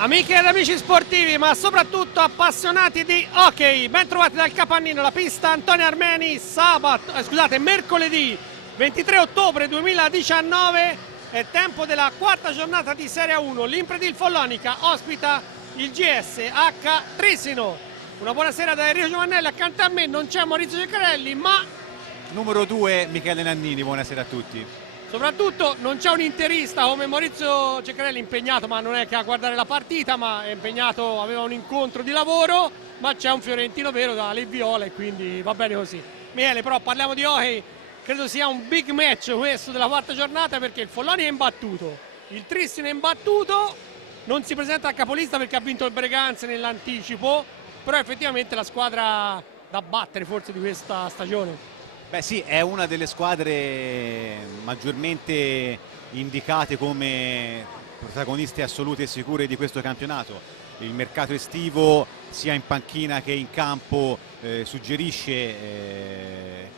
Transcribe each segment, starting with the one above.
Amiche ed amici sportivi, ma soprattutto appassionati di hockey, ben trovati dal Capannino, la pista Antonio Armeni, mercoledì 23 ottobre 2019, è tempo della quarta giornata di Serie 1. L'Impredil Follonica ospita il GSH Trissino. Una buonasera da Enrico Giovannelli, accanto a me non c'è Maurizio Ceccarelli, ma numero 2 Michele Nannini, buonasera a tutti. Soprattutto non c'è un interista come Maurizio Ceccarelli, impegnato, ma non è che a guardare la partita, ma è impegnato, aveva un incontro di lavoro, ma c'è un fiorentino vero dalle Viola e quindi va bene così. Michele, però parliamo di hockey, credo sia un big match questo della quarta giornata, perché il Follonia è imbattuto, il Trissino è imbattuto, non si presenta a capolista perché ha vinto il Breganze nell'anticipo, però effettivamente la squadra da battere forse di questa stagione. Beh sì, è una delle squadre maggiormente indicate come protagoniste assolute e sicure di questo campionato. Il mercato estivo sia in panchina che in campo suggerisce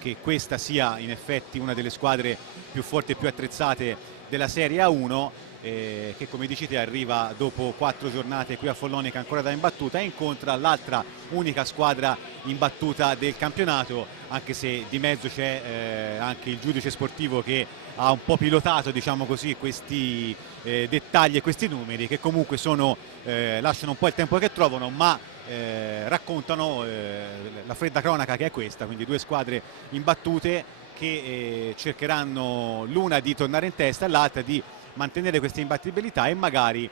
che questa sia in effetti una delle squadre più forti e più attrezzate della Serie A1, che come dicete arriva dopo 4 giornate qui a Follonica ancora da imbattuta e incontra l'altra unica squadra imbattuta del campionato, anche se di mezzo c'è anche il giudice sportivo che ha un po' pilotato, diciamo così, questi dettagli e questi numeri che comunque sono, lasciano un po' il tempo che trovano, ma raccontano la fredda cronaca che è questa, quindi due squadre imbattute che cercheranno l'una di tornare in testa e l'altra di mantenere questa imbattibilità e magari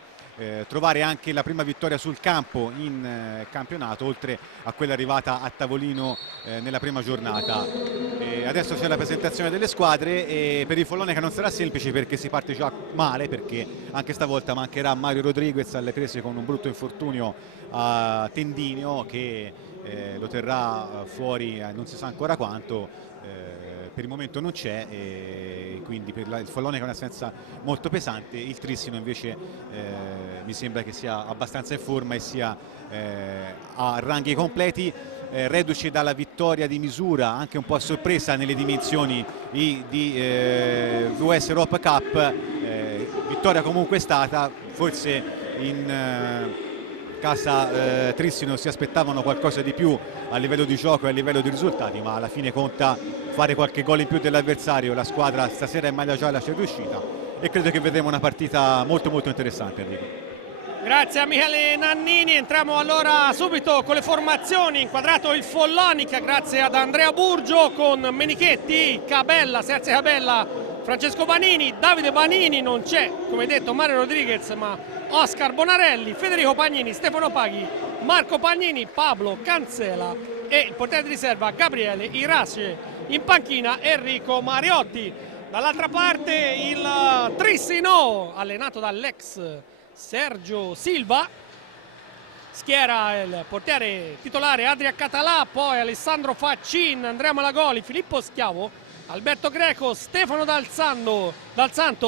trovare anche la prima vittoria sul campo in campionato, oltre a quella arrivata a tavolino nella prima giornata. Adesso c'è la presentazione delle squadre e per il Follonica non sarà semplice perché si parte già male, perché anche stavolta mancherà Mario Rodriguez alle prese con un brutto infortunio a tendineo che lo terrà fuori non si sa ancora quanto. Per il momento non c'è e quindi per il Follonica è un'assenza molto pesante. Il Trissino invece mi sembra che sia abbastanza in forma e sia a ranghi completi, reduce dalla vittoria di misura anche un po' a sorpresa nelle dimensioni di VS Europe Cup, vittoria comunque è stata, forse in casa Trissino si aspettavano qualcosa di più a livello di gioco e a livello di risultati, ma alla fine conta fare qualche gol in più dell'avversario. La squadra stasera in maglia gialla ci è riuscita e credo che vedremo una partita molto molto interessante, Enrico. Grazie a Michele Nannini, entriamo allora subito con le formazioni. Inquadrato il Follonica grazie ad Andrea Burgio con Menichetti, Cabella, Serse Cabella, Francesco Banini, Davide Banini, non c'è come detto Mario Rodriguez ma Oscar Bonarelli, Federico Pagnini, Stefano Paghi, Marco Pagnini, Pablo Cancela e il portiere di riserva Gabriele Irace, in panchina Enrico Mariotti. Dall'altra parte il Trissino allenato dall'ex Sergio Silva, schiera il portiere titolare Adria Català, poi Alessandro Faccin, Andrea Malagoli, Filippo Schiavo, Alberto Greco, Stefano Dal Santo,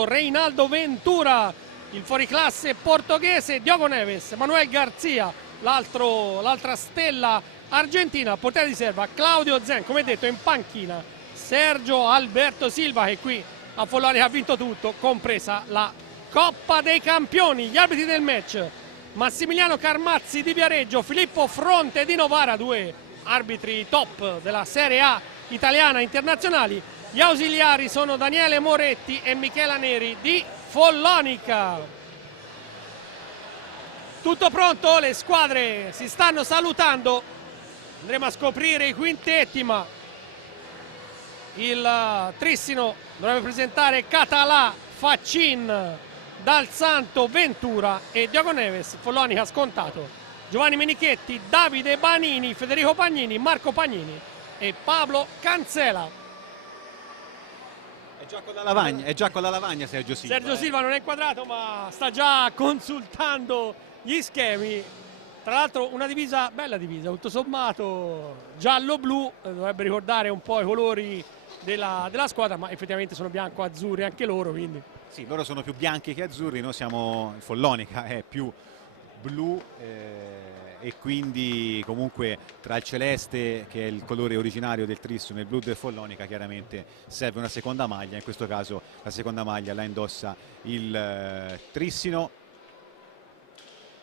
Reinaldo Ventura, il fuoriclasse portoghese Diogo Neves, Manuel Garzia, l'altra stella argentina, portiere di riserva Claudio Zen, come detto in panchina Sergio Alberto Silva, che qui a Follonica ha vinto tutto, compresa la Coppa dei Campioni. Gli arbitri del match: Massimiliano Carmazzi di Viareggio, Filippo Fronte di Novara, due arbitri top della Serie A italiana internazionali. Gli ausiliari sono Daniele Moretti e Michela Neri di Follonica. Tutto pronto, le squadre si stanno salutando, andremo a scoprire i quintetti, ma il Trissino dovrebbe presentare Català, Faccin, Dal Santo, Ventura e Diogo Neves. Follonica scontato Giovanni Menichetti, Davide Banini, Federico Pagnini, Marco Pagnini e Pablo Cancela. È già con la lavagna Sergio Silva. Sergio Silva non è inquadrato ma sta già consultando gli schemi. Tra l'altro una divisa, bella divisa, tutto sommato giallo-blu, dovrebbe ricordare un po' i colori della squadra, ma effettivamente sono bianco-azzurri anche loro, quindi sì, loro sono più bianchi che azzurri, noi siamo, il Follonica è più blu e quindi comunque tra il celeste, che è il colore originario del Trissino, e il blu del Follonica, chiaramente serve una seconda maglia. In questo caso la seconda maglia la indossa il Trissino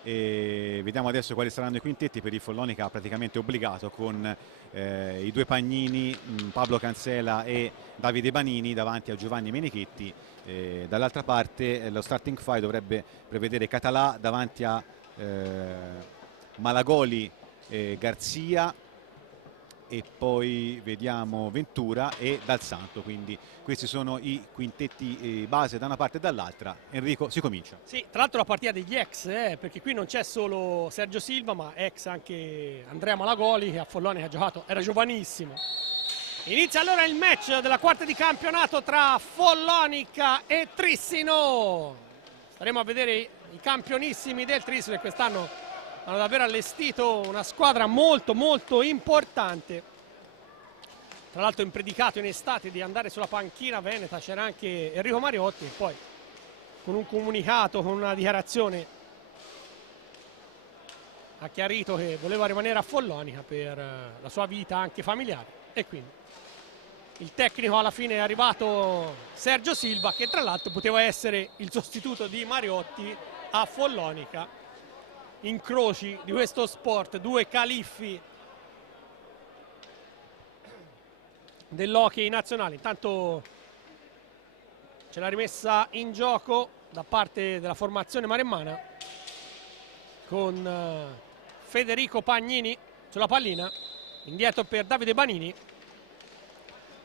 e vediamo adesso quali saranno i quintetti per il Follonica, praticamente obbligato, con i due Pagnini, Pablo Cancela e Davide Banini davanti a Giovanni Menichetti. Dall'altra parte lo starting five dovrebbe prevedere Català davanti a Malagoli, Garzia, e poi vediamo Ventura e Dal Santo. Quindi questi sono i quintetti base da una parte e dall'altra. Enrico, si comincia. Sì, tra l'altro la partita degli ex, perché qui non c'è solo Sergio Silva, ma ex anche Andrea Malagoli, che a Follonica ha giocato, era giovanissimo. Inizia allora il match della quarta di campionato tra Follonica e Trissino. Staremo a vedere i campionissimi del Trissino, che quest'anno hanno davvero allestito una squadra molto molto importante. Tra l'altro in predicato in estate di andare sulla panchina veneta c'era anche Enrico Mariotti, e poi con un comunicato, con una dichiarazione, ha chiarito che voleva rimanere a Follonica per la sua vita anche familiare, e quindi il tecnico alla fine è arrivato, Sergio Silva, che tra l'altro poteva essere il sostituto di Mariotti a Follonica. Incroci di questo sport, due califfi dell'hockey nazionale. Intanto c'è la rimessa in gioco da parte della formazione maremmana, con Federico Pagnini sulla pallina, indietro per Davide Banini.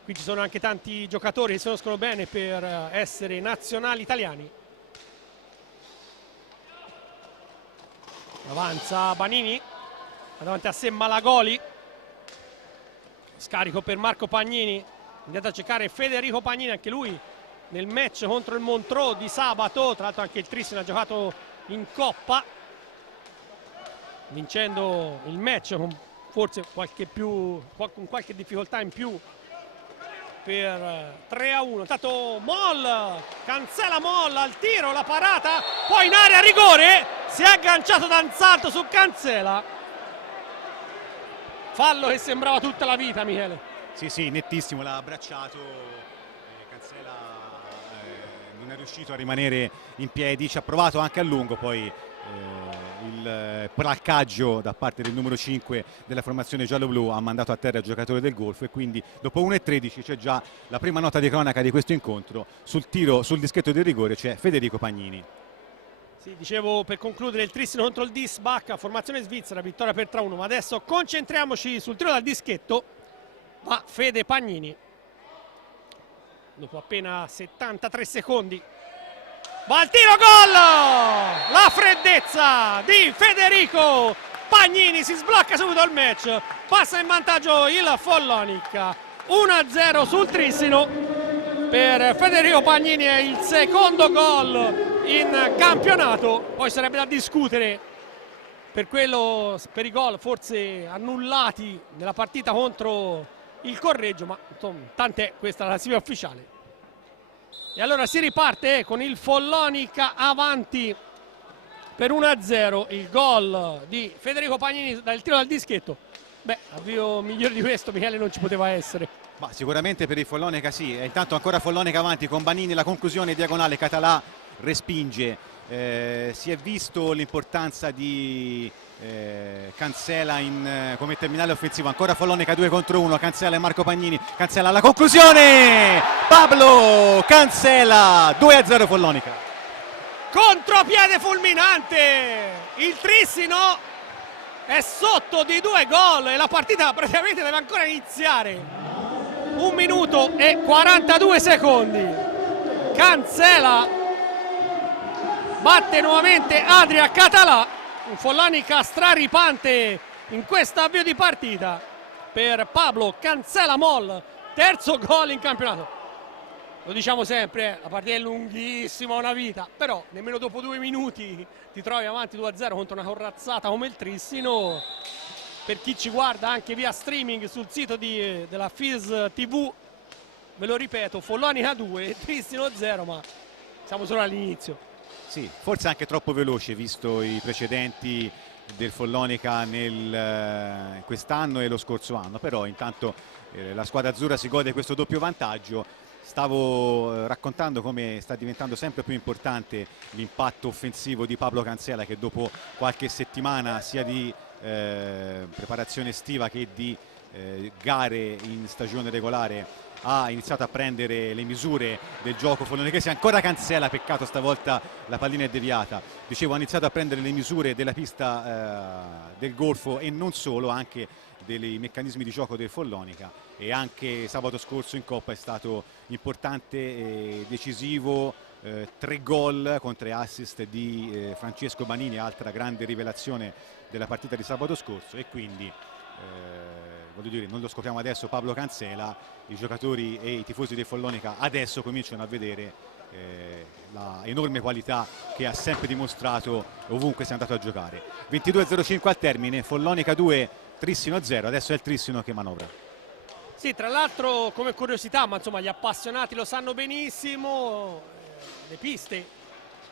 Qui ci sono anche tanti giocatori che si conoscono bene per essere nazionali italiani. Avanza Banini, davanti a sé Malagoli, scarico per Marco Pagnini, andato a cercare Federico Pagnini, anche lui nel match contro il Montreux di sabato. Tra l'altro anche il Trissino ha giocato in Coppa, vincendo il match con forse con qualche difficoltà in più, per 3-1. Intanto Moll, Cancela Moll al tiro, la parata, poi in area rigore, si è agganciato Dal Santo su Cancela. Fallo che sembrava tutta la vita, Michele. Sì, nettissimo, l'ha abbracciato. Cancela non è riuscito a rimanere in piedi, ci ha provato anche a lungo, poi il placcaggio da parte del numero 5 della formazione giallo-blu ha mandato a terra il giocatore del Golfo, e quindi dopo 1:13 c'è già la prima nota di cronaca di questo incontro. Sul tiro, sul dischetto del rigore, c'è Federico Pagnini. Sì, dicevo, per concludere, il Trissino contro il Disbach, formazione svizzera, vittoria per 3-1, ma adesso concentriamoci sul tiro dal dischetto. Va Fede Pagnini dopo appena 73 secondi. Va al tiro, gol! La freddezza di Federico Pagnini, si sblocca subito il match, passa in vantaggio il Follonica. 1-0 sul Trissino per Federico Pagnini, è il secondo gol in campionato. Poi sarebbe da discutere per i gol forse annullati nella partita contro il Correggio, ma insomma, tant'è, questa è la classifica ufficiale. E allora si riparte con il Follonica avanti per 1-0, il gol di Federico Pagnini dal tiro dal dischetto. Beh, avvio migliore di questo, Michele, non ci poteva essere. Ma sicuramente per il Follonica sì, e intanto ancora Follonica avanti con Banini, la conclusione diagonale, Català respinge. Si è visto l'importanza di Cancela come terminale offensivo. Ancora Follonica 2 contro 1, Cancela e Marco Pagnini. Cancela alla conclusione, Pablo Cancela, 2-0 Follonica. Contropiede fulminante, il Trissino è sotto di 2 gol e la partita praticamente deve ancora iniziare. 1 minuto e 42 secondi. Cancela batte nuovamente Adria Català, un Follonica straripante in questo avvio di partita per Pablo Cancela Moll, terzo gol in campionato. Lo diciamo sempre, la partita è lunghissima, una vita, però nemmeno dopo 2 minuti ti trovi avanti 2-0 contro una corazzata come il Trissino. Per chi ci guarda anche via streaming sul sito della FIS TV, ve lo ripeto, Follonica 2, Trissino 0, ma siamo solo all'inizio. Sì, forse anche troppo veloce visto i precedenti del Follonica quest'anno e lo scorso anno, però intanto la squadra azzurra si gode questo doppio vantaggio Stavo raccontando come sta diventando sempre più importante l'impatto offensivo di Pablo Cancela, che dopo qualche settimana sia di preparazione estiva che di gare in stagione regolare ha iniziato a prendere le misure del gioco follonicese. Ancora Cancela, peccato stavolta la pallina è deviata. Dicevo, ha iniziato a prendere le misure della pista del Golfo e non solo, anche dei meccanismi di gioco del Follonica, e anche sabato scorso in Coppa è stato importante e decisivo. 3 gol con 3 assist di Francesco Banini, altra grande rivelazione della partita di sabato scorso, e quindi voglio dire, non lo scopriamo adesso Pablo Cancela, i giocatori e i tifosi del Follonica adesso cominciano a vedere la enorme qualità che ha sempre dimostrato ovunque sia andato a giocare. 22:05 al termine, Follonica 2, Trissino 0, adesso è il Trissino che manovra. Sì, tra l'altro, come curiosità, ma insomma gli appassionati lo sanno benissimo, le piste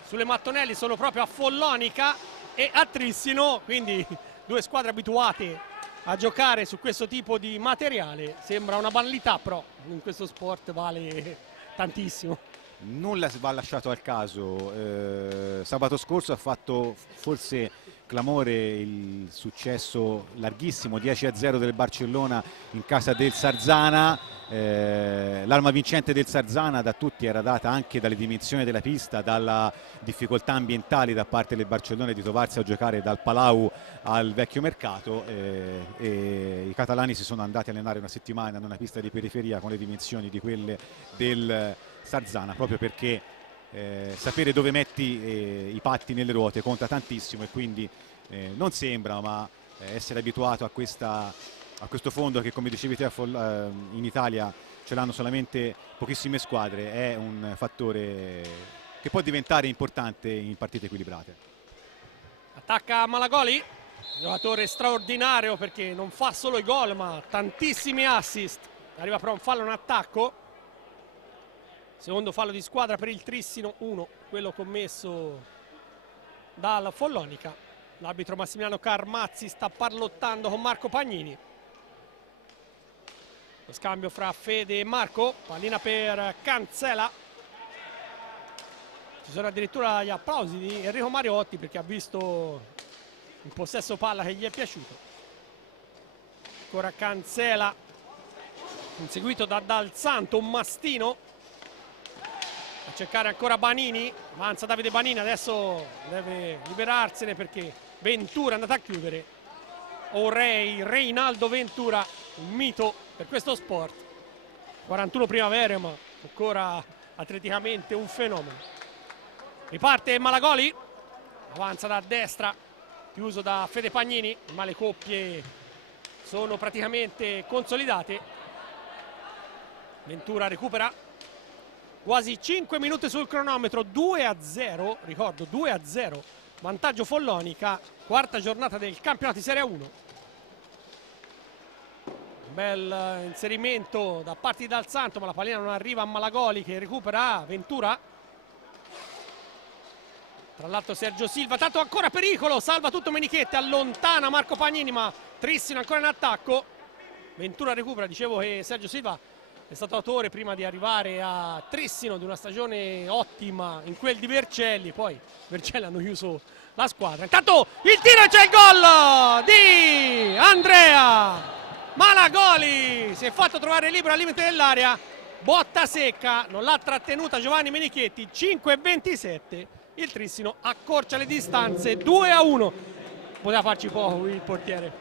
sulle mattonelli sono proprio a Follonica e a Trissino, quindi 2 squadre abituate a giocare su questo tipo di materiale. Sembra una banalità, però in questo sport vale tantissimo. Nulla va lasciato al caso. Sabato scorso ha fatto forse clamore il successo larghissimo 10-0 del Barcellona in casa del Sarzana. L'arma vincente del Sarzana da tutti era data anche dalle dimensioni della pista, dalla difficoltà ambientali da parte del Barcellona di trovarsi a giocare dal Palau al vecchio mercato, e i catalani si sono andati a allenare una settimana in una pista di periferia con le dimensioni di quelle del Sarzana, proprio perché sapere dove metti i patti nelle ruote conta tantissimo, e quindi non sembra, ma essere abituato a questo fondo che, come dicevi te, in Italia ce l'hanno solamente pochissime squadre, è un fattore che può diventare importante in partite equilibrate. Attacca Malagoli, giocatore straordinario perché non fa solo i gol ma tantissimi assist. Arriva però un fallo in attacco, secondo fallo di squadra per il Trissino, 1 quello commesso dal Follonica. L'arbitro Massimiliano Carmazzi sta parlottando con Marco Pagnini. Lo scambio fra Fede e Marco, pallina per Cancela. Ci sono addirittura gli applausi di Enrico Mariotti perché ha visto il possesso palla che gli è piaciuto. Ancora Cancela, inseguito da Dal Santo, un mastino. A cercare ancora Banini, avanza Davide Banini, adesso deve liberarsene perché Ventura è andato a chiudere. Reinaldo Ventura, un mito per questo sport, 41 primavere ma ancora atleticamente un fenomeno. Riparte Malagoli, avanza da destra, chiuso da Fede Pagnini, ma le coppie sono praticamente consolidate. Ventura recupera, quasi 5 minuti sul cronometro, 2-0, ricordo 2-0, vantaggio Follonica, quarta giornata del campionato di Serie 1. Un bel inserimento da parte di Dal Santo, ma la pallina non arriva a Malagoli che recupera Ventura. Tra l'altro Sergio Silva, tanto ancora pericolo, salva tutto Menichetti, allontana Marco Pagnini, ma Trissino ancora in attacco. Ventura recupera, dicevo che Sergio Silva è stato autore prima di arrivare a Trissino di una stagione ottima in quel di Vercelli, poi Vercelli hanno chiuso la squadra. Intanto il tiro e c'è il gol di Andrea Malagoli, si è fatto trovare libero al limite dell'area, botta secca, non l'ha trattenuta Giovanni Menichetti, 5-27, il Trissino accorcia le distanze, 2-1, poteva farci poco il portiere.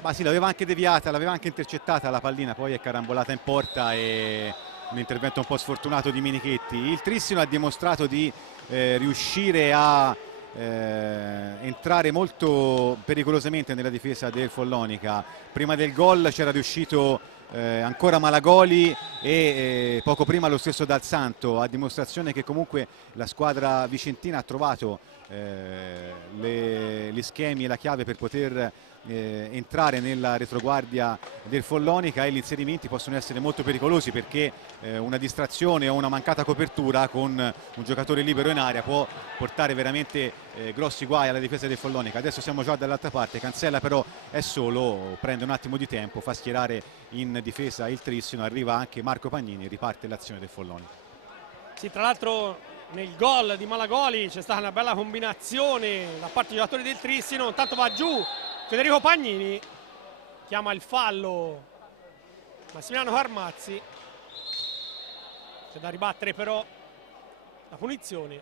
Ma sì, l'aveva anche deviata, l'aveva anche intercettata la pallina, poi è carambolata in porta e un intervento un po' sfortunato di Menichetti. Il Trissino ha dimostrato di riuscire a entrare molto pericolosamente nella difesa del Follonica. Prima del gol c'era riuscito ancora Malagoli e poco prima lo stesso Dal Santo, a dimostrazione che comunque la squadra vicentina ha trovato gli schemi e la chiave per poter entrare nella retroguardia del Follonica, e gli inserimenti possono essere molto pericolosi, perché una distrazione o una mancata copertura con un giocatore libero in area può portare veramente grossi guai alla difesa del Follonica. Adesso siamo già dall'altra parte, Cancella però è solo, prende un attimo di tempo, fa schierare in difesa il Trissino, arriva anche Marco Pagnini, riparte l'azione del Follonica. Sì, tra l'altro nel gol di Malagoli c'è stata una bella combinazione da parte dei giocatori del Trissino. Intanto va giù Federico Pagnini, chiama il fallo Massimiliano Carmazzi, c'è da ribattere però la punizione,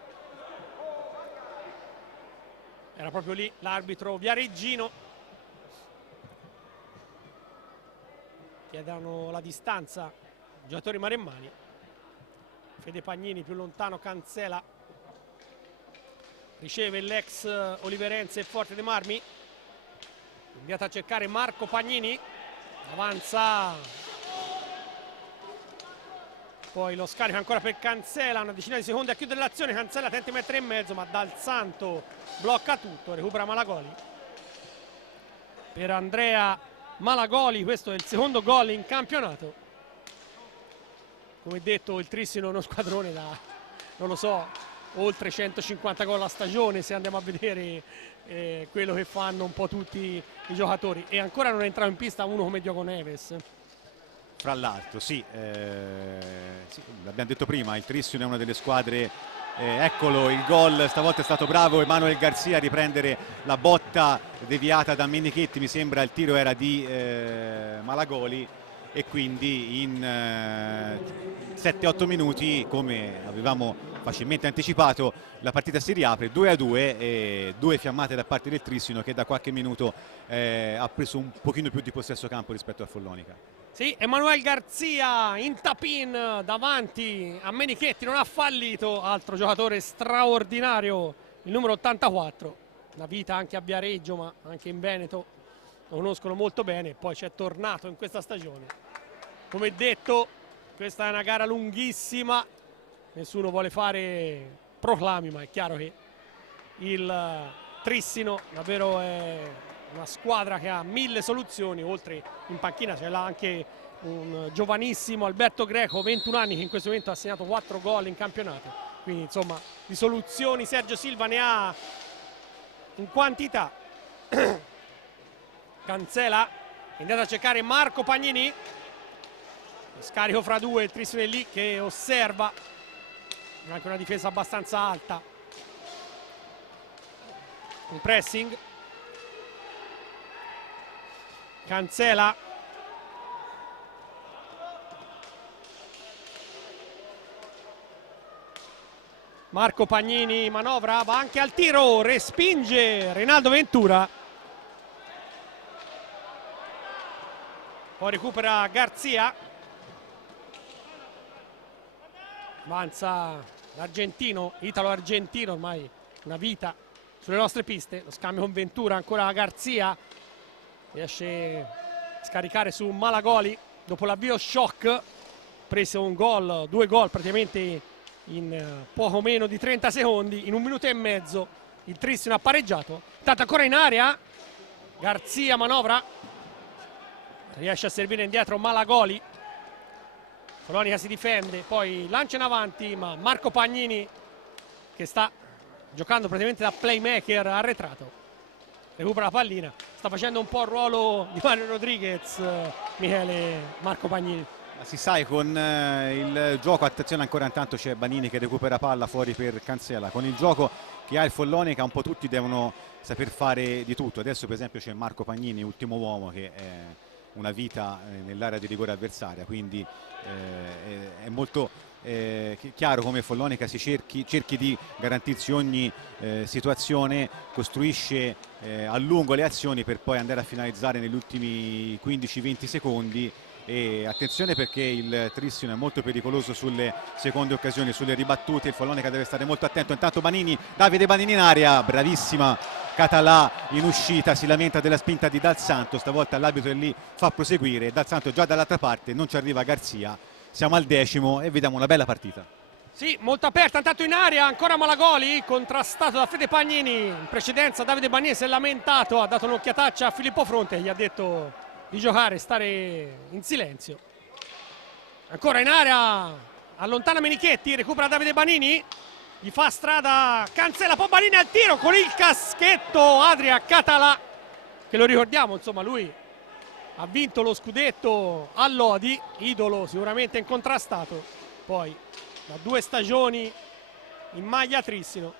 era proprio lì l'arbitro Viareggino. Chiedono la distanza i giocatori maremmani. Fede Pagnini più lontano, Cancela riceve l'ex Oliverense e Forte dei Marmi, inviato a cercare Marco Pagnini, avanza, poi lo scarico ancora per Cancela, una decina di secondi a chiudere l'azione. Cancela tenta di mettere in mezzo, ma Dal Santo blocca tutto, recupera Malagoli. Per Andrea Malagoli questo è il secondo gol in campionato. Come detto, il Trissino è uno squadrone da, non lo so, oltre 150 gol a stagione, se andiamo a vedere quello che fanno un po' tutti i giocatori, e ancora non è entrato in pista uno come Diogo Neves. Fra l'altro sì, sì, l'abbiamo detto prima, il Trissino è una delle squadre, eccolo il gol, stavolta è stato bravo Emanuel Garzia a riprendere la botta deviata da Menichetti, mi sembra il tiro era di Malagoli, e quindi in 7-8 minuti, come avevamo facilmente anticipato, la partita si riapre 2-2, e due fiammate da parte del Trissino, che da qualche minuto ha preso un pochino più di possesso campo rispetto al Follonica. Sì, Emanuel Garzia in tap-in davanti a Menichetti, non ha fallito, altro giocatore straordinario, il numero 84, una vita anche a Viareggio ma anche in Veneto, lo conoscono molto bene, poi c'è tornato in questa stagione. Come detto, questa è una gara lunghissima, nessuno vuole fare proclami, ma è chiaro che il Trissino davvero è una squadra che ha 1000 soluzioni, oltre in panchina c'è là anche un giovanissimo Alberto Greco, 21 anni, che in questo momento ha segnato 4 gol in campionato, quindi insomma di soluzioni Sergio Silva ne ha in quantità. Cancela è andato a cercare Marco Pagnini, scarico fra due, il Trissino è lì che osserva, anche una difesa abbastanza alta, un pressing. Cancela, Marco Pagnini manovra, va anche al tiro, respinge Rinaldo Ventura, poi recupera Garzia, avanza l'argentino, italo-argentino, ormai una vita sulle nostre piste, lo scambio con Ventura, ancora Garzia, riesce a scaricare su Malagoli dopo l'avvio shock, preso un gol, 2 gol praticamente in poco meno di 30 secondi, in 1 minuto e mezzo il Trissino ha pareggiato. Intanto ancora in area Garzia manovra, riesce a servire indietro Malagoli, Follonica si difende, poi lancia in avanti, ma Marco Pagnini, che sta giocando praticamente da playmaker arretrato, recupera la pallina, sta facendo un po' il ruolo di Mario Rodriguez, Michele, Marco Pagnini. Ma si sai, con il gioco, attenzione ancora intanto c'è Banini che recupera palla fuori per Cancela, con il gioco che ha il Follonica un po' tutti devono saper fare di tutto. Adesso per esempio c'è Marco Pagnini, ultimo uomo, che è una vita nell'area di rigore avversaria, quindi è molto chiaro come Follonica si cerchi di garantirsi ogni situazione, costruisce a lungo le azioni per poi andare a finalizzare negli ultimi 15-20 secondi. E attenzione perché il Trissino è molto pericoloso sulle seconde occasioni, sulle ribattute, il Follonica deve stare molto attento. Intanto Banini, Davide Banini in area, bravissima Català in uscita, si lamenta della spinta di Dal Santo, stavolta l'arbitro è lì, fa proseguire, Dal Santo già dall'altra parte, non ci arriva Garzia, siamo al 10° e vediamo una bella partita. Sì, molto aperta, intanto in aria, ancora Malagoli, contrastato da Fede Pagnini. In precedenza Davide Bagnini si è lamentato, ha dato un'occhiataccia a Filippo Fronte, gli ha detto di giocare, stare in silenzio. Ancora in area, allontana Menichetti, recupera Davide Bagnini, gli fa strada, cancella, poi Bagnini al tiro con il caschetto, Adria Català, che lo ricordiamo, insomma lui ha vinto lo scudetto a Lodi, idolo sicuramente incontrastato, poi da 2 stagioni in maglia Trissino,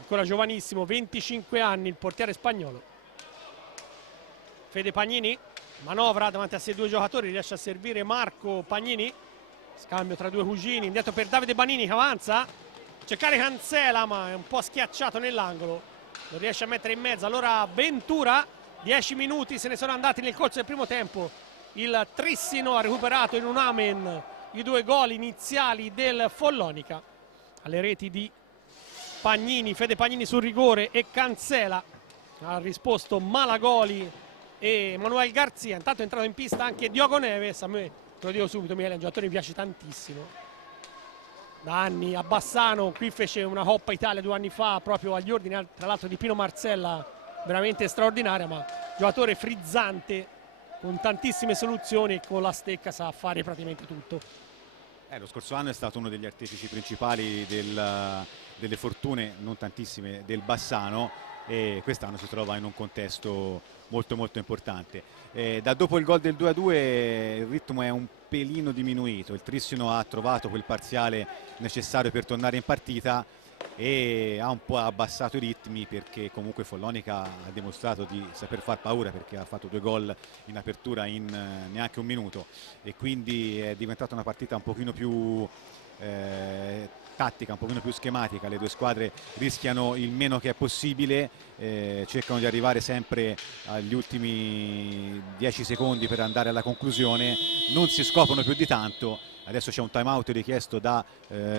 ancora giovanissimo, 25 anni il portiere spagnolo. Fede Pagnini manovra davanti a sé 2 giocatori, riesce a servire Marco Pagnini, scambio tra 2 cugini, indietro per Davide Bagnini che avanza, cercare Cancela ma è un po' schiacciato nell'angolo, lo riesce a mettere in mezzo. Allora Ventura, 10 minuti se ne sono andati nel corso del primo tempo, il Trissino ha recuperato in un amen i 2 gol iniziali del Follonica, alle reti di Pagnini, Fede Pagnini sul rigore e Cancela, ha risposto Malagoli e Manuel Garzia. Intanto è entrato in pista anche Diogo Neves, a me, te lo dico subito, Michele, un giocatore mi piace tantissimo, da anni a Bassano, qui fece una Coppa Italia 2 anni fa proprio agli ordini tra l'altro di Pino Marcella, veramente straordinaria, ma giocatore frizzante con tantissime soluzioni e con la stecca sa fare praticamente tutto. Lo scorso anno è stato uno degli artefici principali delle fortune, non tantissime, del Bassano, e quest'anno si trova in un contesto molto molto importante. Da dopo il gol del 2-2 il ritmo è un pelino diminuito, il Trissino ha trovato quel parziale necessario per tornare in partita e ha un po' abbassato i ritmi, perché comunque Follonica ha dimostrato di saper far paura, perché ha fatto 2 gol in apertura in neanche un minuto, e quindi è diventata una partita un pochino più tattica, un pochino più schematica. Le 2 squadre rischiano il meno che è possibile, cercano di arrivare sempre agli ultimi 10 secondi per andare alla conclusione, non si scoprono più di tanto. Adesso c'è un time out richiesto da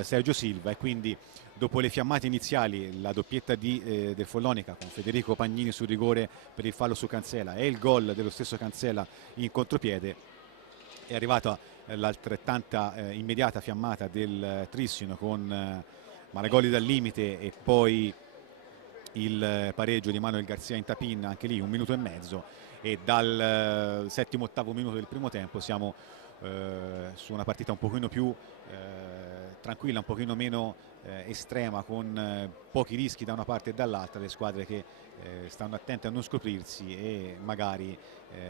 Sergio Silva, e quindi dopo le fiammate iniziali, la doppietta del Follonica con Federico Pagnini sul rigore per il fallo su Cancela e il gol dello stesso Cancela in contropiede, è arrivata l'altrettanta immediata fiammata del Trissino con Malagoli dal limite e poi il pareggio di Manuel Garzia in tapin, anche lì 1 minuto e mezzo, e dal 7º-8º minuto del primo tempo siamo su una partita un pochino più tranquilla, un pochino meno estrema, con pochi rischi da una parte e dall'altra. Le squadre che stanno attente a non scoprirsi e magari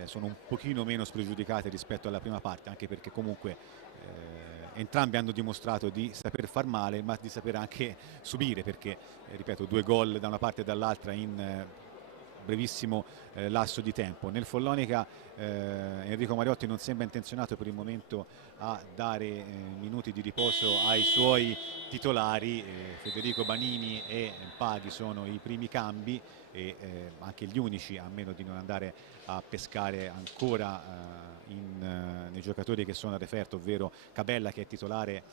sono un pochino meno spregiudicate rispetto alla prima parte, anche perché comunque entrambi hanno dimostrato di saper far male, ma di saper anche subire, perché ripeto, 2 gol da una parte e dall'altra in brevissimo lasso di tempo. Nel Follonica Enrico Mariotti non sembra intenzionato per il momento a dare minuti di riposo ai suoi titolari. Federico Bagnini e Paghi sono i primi cambi e anche gli unici, a meno di non andare a pescare ancora nei giocatori che sono a referto, ovvero Cabella, che è titolare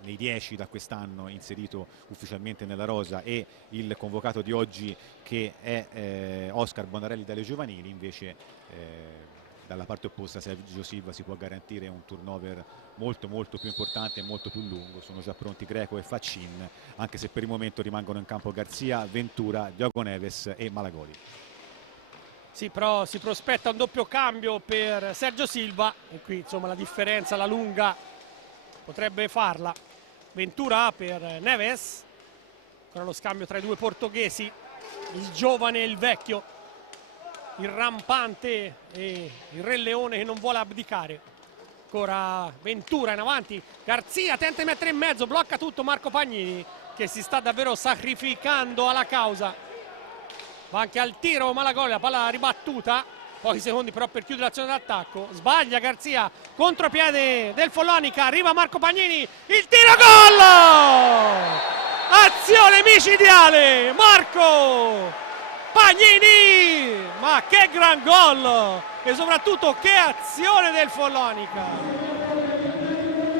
nei 10 da quest'anno, inserito ufficialmente nella rosa, e il convocato di oggi che è Oscar Bonarelli dalle giovanili. Invece dalla parte opposta Sergio Silva si può garantire un turnover molto molto più importante e molto più lungo. Sono già pronti Greco e Faccin, anche se per il momento rimangono in campo Garzia, Ventura, Diogo Neves e Malagoli. Sì, però si prospetta un doppio cambio per Sergio Silva, e qui insomma la differenza, la lunga, potrebbe farla. Ventura per Neves, ancora lo scambio tra i 2 portoghesi, il giovane e il vecchio, il rampante e il Re Leone che non vuole abdicare. Ancora Ventura in avanti, Garzia tenta di mettere in mezzo, blocca tutto Marco Pagnini, che si sta davvero sacrificando alla causa. Va anche al tiro Malagoli, la palla ribattuta, pochi secondi però per chiudere l'azione d'attacco, sbaglia Garzia, contropiede del Follonica, arriva Marco Pagnini, il tiro, gol! Azione micidiale, Marco Pagnini, ma che gran gol, e soprattutto che azione del Follonica,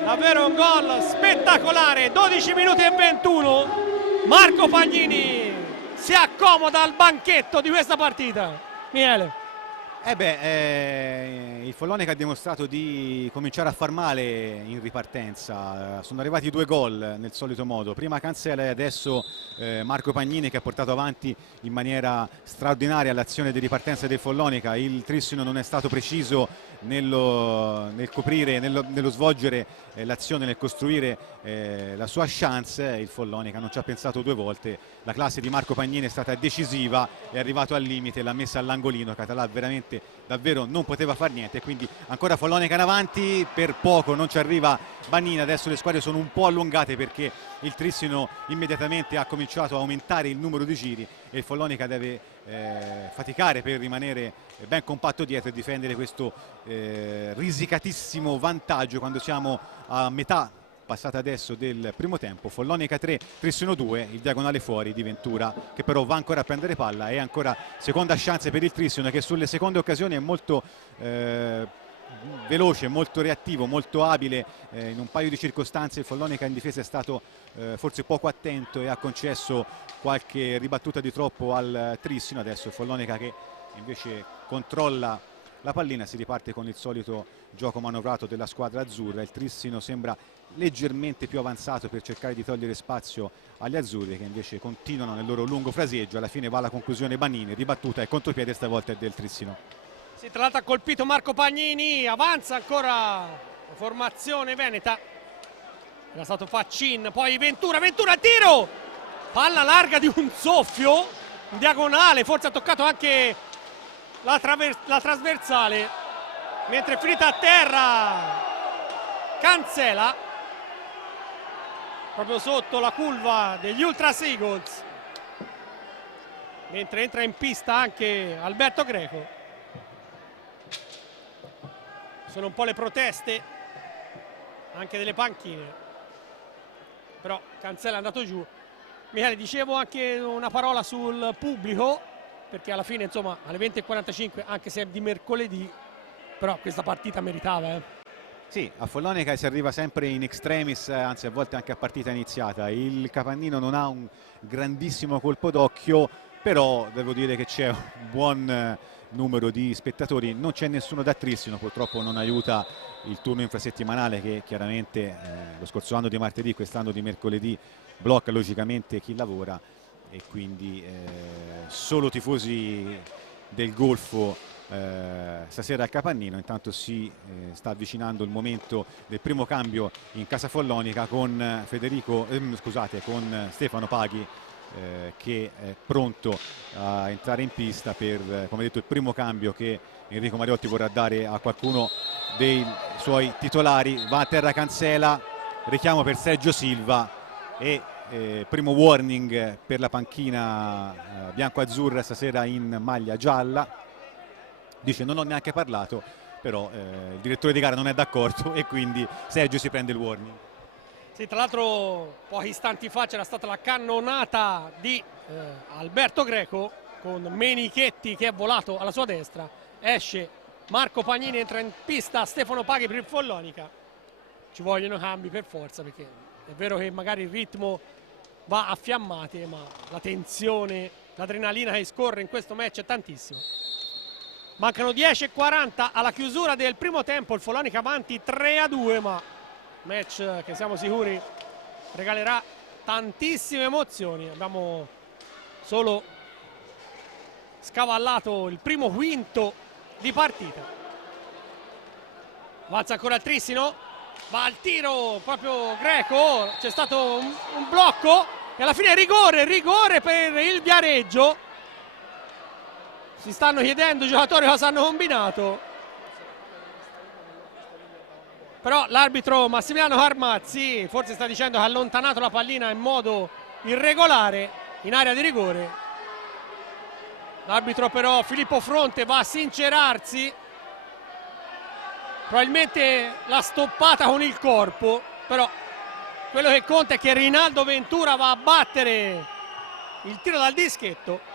davvero un gol spettacolare. 12 minuti e 21, Marco Pagnini si accomoda al banchetto di questa partita. Miele. Il Follonica ha dimostrato di cominciare a far male in ripartenza. Sono arrivati 2 gol nel solito modo, prima Cancela e adesso Marco Pagnini, che ha portato avanti in maniera straordinaria l'azione di ripartenza del Follonica. Il Trissino non è stato preciso nel coprire, nello svolgere l'azione, nel costruire la sua chance. Il Follonica non ci ha pensato 2 volte, la classe di Marco Pagnini è stata decisiva, è arrivato al limite, l'ha messa all'angolino. Català veramente davvero non poteva fare niente, quindi ancora Follonica in avanti, per poco non ci arriva Bannina. Adesso le squadre sono un po' allungate perché il Trissino immediatamente ha cominciato a aumentare il numero di giri e il Follonica deve faticare per rimanere ben compatto dietro e difendere questo risicatissimo vantaggio quando siamo a metà passata adesso del primo tempo. Follonica 3, Trissino 2, il diagonale fuori di Ventura, che però va ancora a prendere palla. E ancora seconda chance per il Trissino, che sulle seconde occasioni è molto veloce, molto reattivo, molto abile. In un paio di circostanze il Follonica in difesa è stato forse poco attento e ha concesso qualche ribattuta di troppo al Trissino. Adesso il Follonica che invece controlla la pallina, si riparte con il solito gioco manovrato della squadra azzurra. Il Trissino sembra leggermente più avanzato per cercare di togliere spazio agli azzurri, che invece continuano nel loro lungo fraseggio. Alla fine va alla conclusione Bannini, ribattuta e contropiede stavolta è del Trissino. Sì, tra l'altro ha colpito Marco Pagnini, avanza ancora la formazione veneta. Era stato Faccin, poi Ventura, tiro! Palla larga di un soffio, in diagonale, forse ha toccato anche la trasversale, mentre è finita a terra Cancela, proprio sotto la curva degli Ultras Eagles, mentre entra in pista anche Alberto Greco. Sono un po' le proteste anche delle panchine, però Cancela è andato giù. Michele, dicevo anche una parola sul pubblico, perché alla fine insomma alle 20:45, anche se è di mercoledì, però questa partita meritava. Sì, a Follonica si arriva sempre in extremis, anzi a volte anche a partita iniziata. Il Capannino non ha un grandissimo colpo d'occhio, però devo dire che c'è un buon numero di spettatori. Non c'è nessuno da Trissino, purtroppo non aiuta il turno infrasettimanale, che chiaramente lo scorso anno di martedì, quest'anno di mercoledì, blocca logicamente chi lavora, e quindi solo tifosi del Golfo stasera al Capannino. Intanto si sta avvicinando il momento del primo cambio in casa Follonica con con Stefano Paghi che è pronto a entrare in pista per, come detto, il primo cambio che Enrico Mariotti vorrà dare a qualcuno dei suoi titolari. Va a terra Cancela, richiamo per Sergio Silva e primo warning per la panchina bianco-azzurra stasera in maglia gialla. Dice: non ho neanche parlato, però il direttore di gara non è d'accordo e quindi Sergio si prende il warning. Sì, tra l'altro pochi istanti fa c'era stata la cannonata di Alberto Greco con Menichetti che è volato alla sua destra. Esce Marco Pagnini, entra in pista Stefano Paghi per il Follonica. Ci vogliono cambi per forza, perché è vero che magari il ritmo va a fiammate, ma la tensione, l'adrenalina che scorre in questo match è tantissimo. Mancano 10:40 alla chiusura del primo tempo, il Follonica avanti 3-2, ma match che siamo sicuri regalerà tantissime emozioni. Abbiamo solo scavallato il primo quinto di partita. Avanza ancora il Trissino, va al tiro proprio Greco, c'è stato un blocco e alla fine rigore per il Viareggio. Si stanno chiedendo i giocatori cosa hanno combinato, però l'arbitro Massimiliano Carmazzi forse sta dicendo che ha allontanato la pallina in modo irregolare in area di rigore. L'arbitro però Filippo Fronte va a sincerarsi, probabilmente l'ha stoppata con il corpo, però quello che conta è che Rinaldo Ventura va a battere il tiro dal dischetto.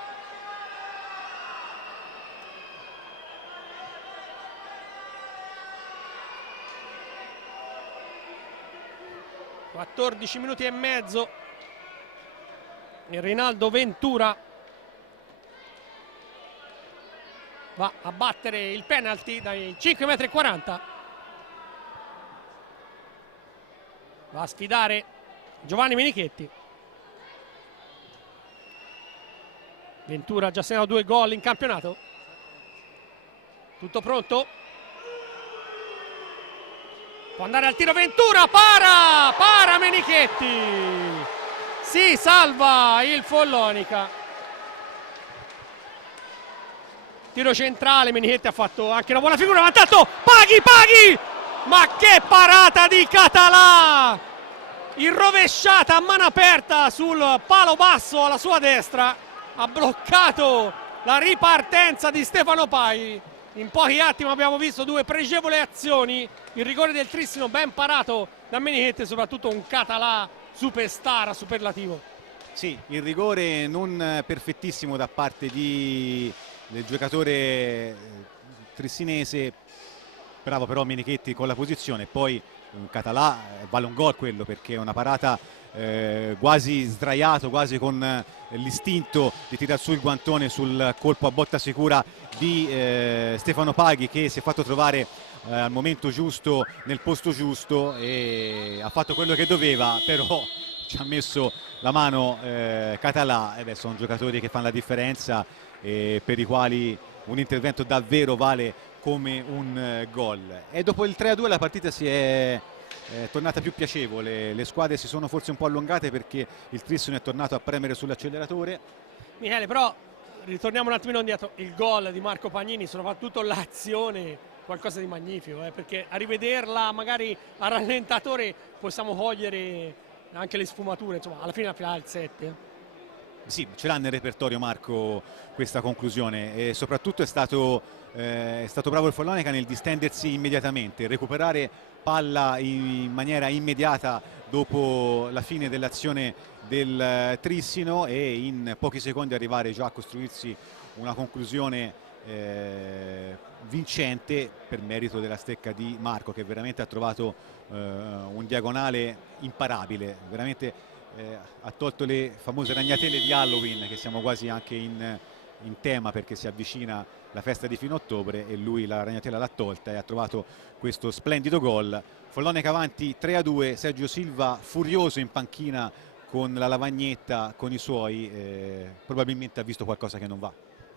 (14 minuti e mezzo) e Rinaldo Ventura va a battere il penalty dai 5,40 m. Va a sfidare Giovanni Menichetti. Ventura ha già segnato 2 gol in campionato. Tutto pronto? Può andare al tiro Ventura, para Menichetti. Si salva il Follonica. Tiro centrale, Menichetti ha fatto anche una buona figura, ma intanto Paghi! Ma che parata di Català! In rovesciata a mano aperta sul palo basso alla sua destra, ha bloccato la ripartenza di Stefano Paghi. In pochi attimi abbiamo visto 2 pregevoli azioni, il rigore del Trissino ben parato da Menichetti e soprattutto un Català superstar, superlativo. Sì, il rigore non perfettissimo da parte del giocatore trissinese, bravo però Menichetti con la posizione, poi un Català vale un gol quello, perché è una parata quasi sdraiato, quasi con l'istinto di tirar su il guantone sul colpo a botta sicura di Stefano Paghi, che si è fatto trovare al momento giusto, nel posto giusto, e ha fatto quello che doveva, però ci ha messo la mano Català. Sono giocatori che fanno la differenza e per i quali un intervento davvero vale come un gol. E dopo il 3-2 la partita si è tornata più piacevole, le squadre si sono forse un po' allungate perché il Trissino è tornato a premere sull'acceleratore. Michele, però ritorniamo un attimino indietro, il gol di Marco Pagnini, soprattutto l'azione, qualcosa di magnifico, perché a rivederla magari a rallentatore possiamo cogliere anche le sfumature, insomma alla fine la finale al 7. Sì, ce l'ha nel repertorio Marco questa conclusione, e soprattutto è stato bravo il Follonica nel distendersi immediatamente, recuperare palla in maniera immediata dopo la fine dell'azione del Trissino e in pochi secondi arrivare già a costruirsi una conclusione vincente per merito della stecca di Marco, che veramente ha trovato un diagonale imparabile, veramente ha tolto le famose ragnatele di Halloween, che siamo quasi anche in tema perché si avvicina la festa di fine ottobre, e lui la ragnatela l'ha tolta e ha trovato questo splendido gol. Follonica avanti 3-2, Sergio Silva furioso in panchina con la lavagnetta con i suoi, probabilmente ha visto qualcosa che non va.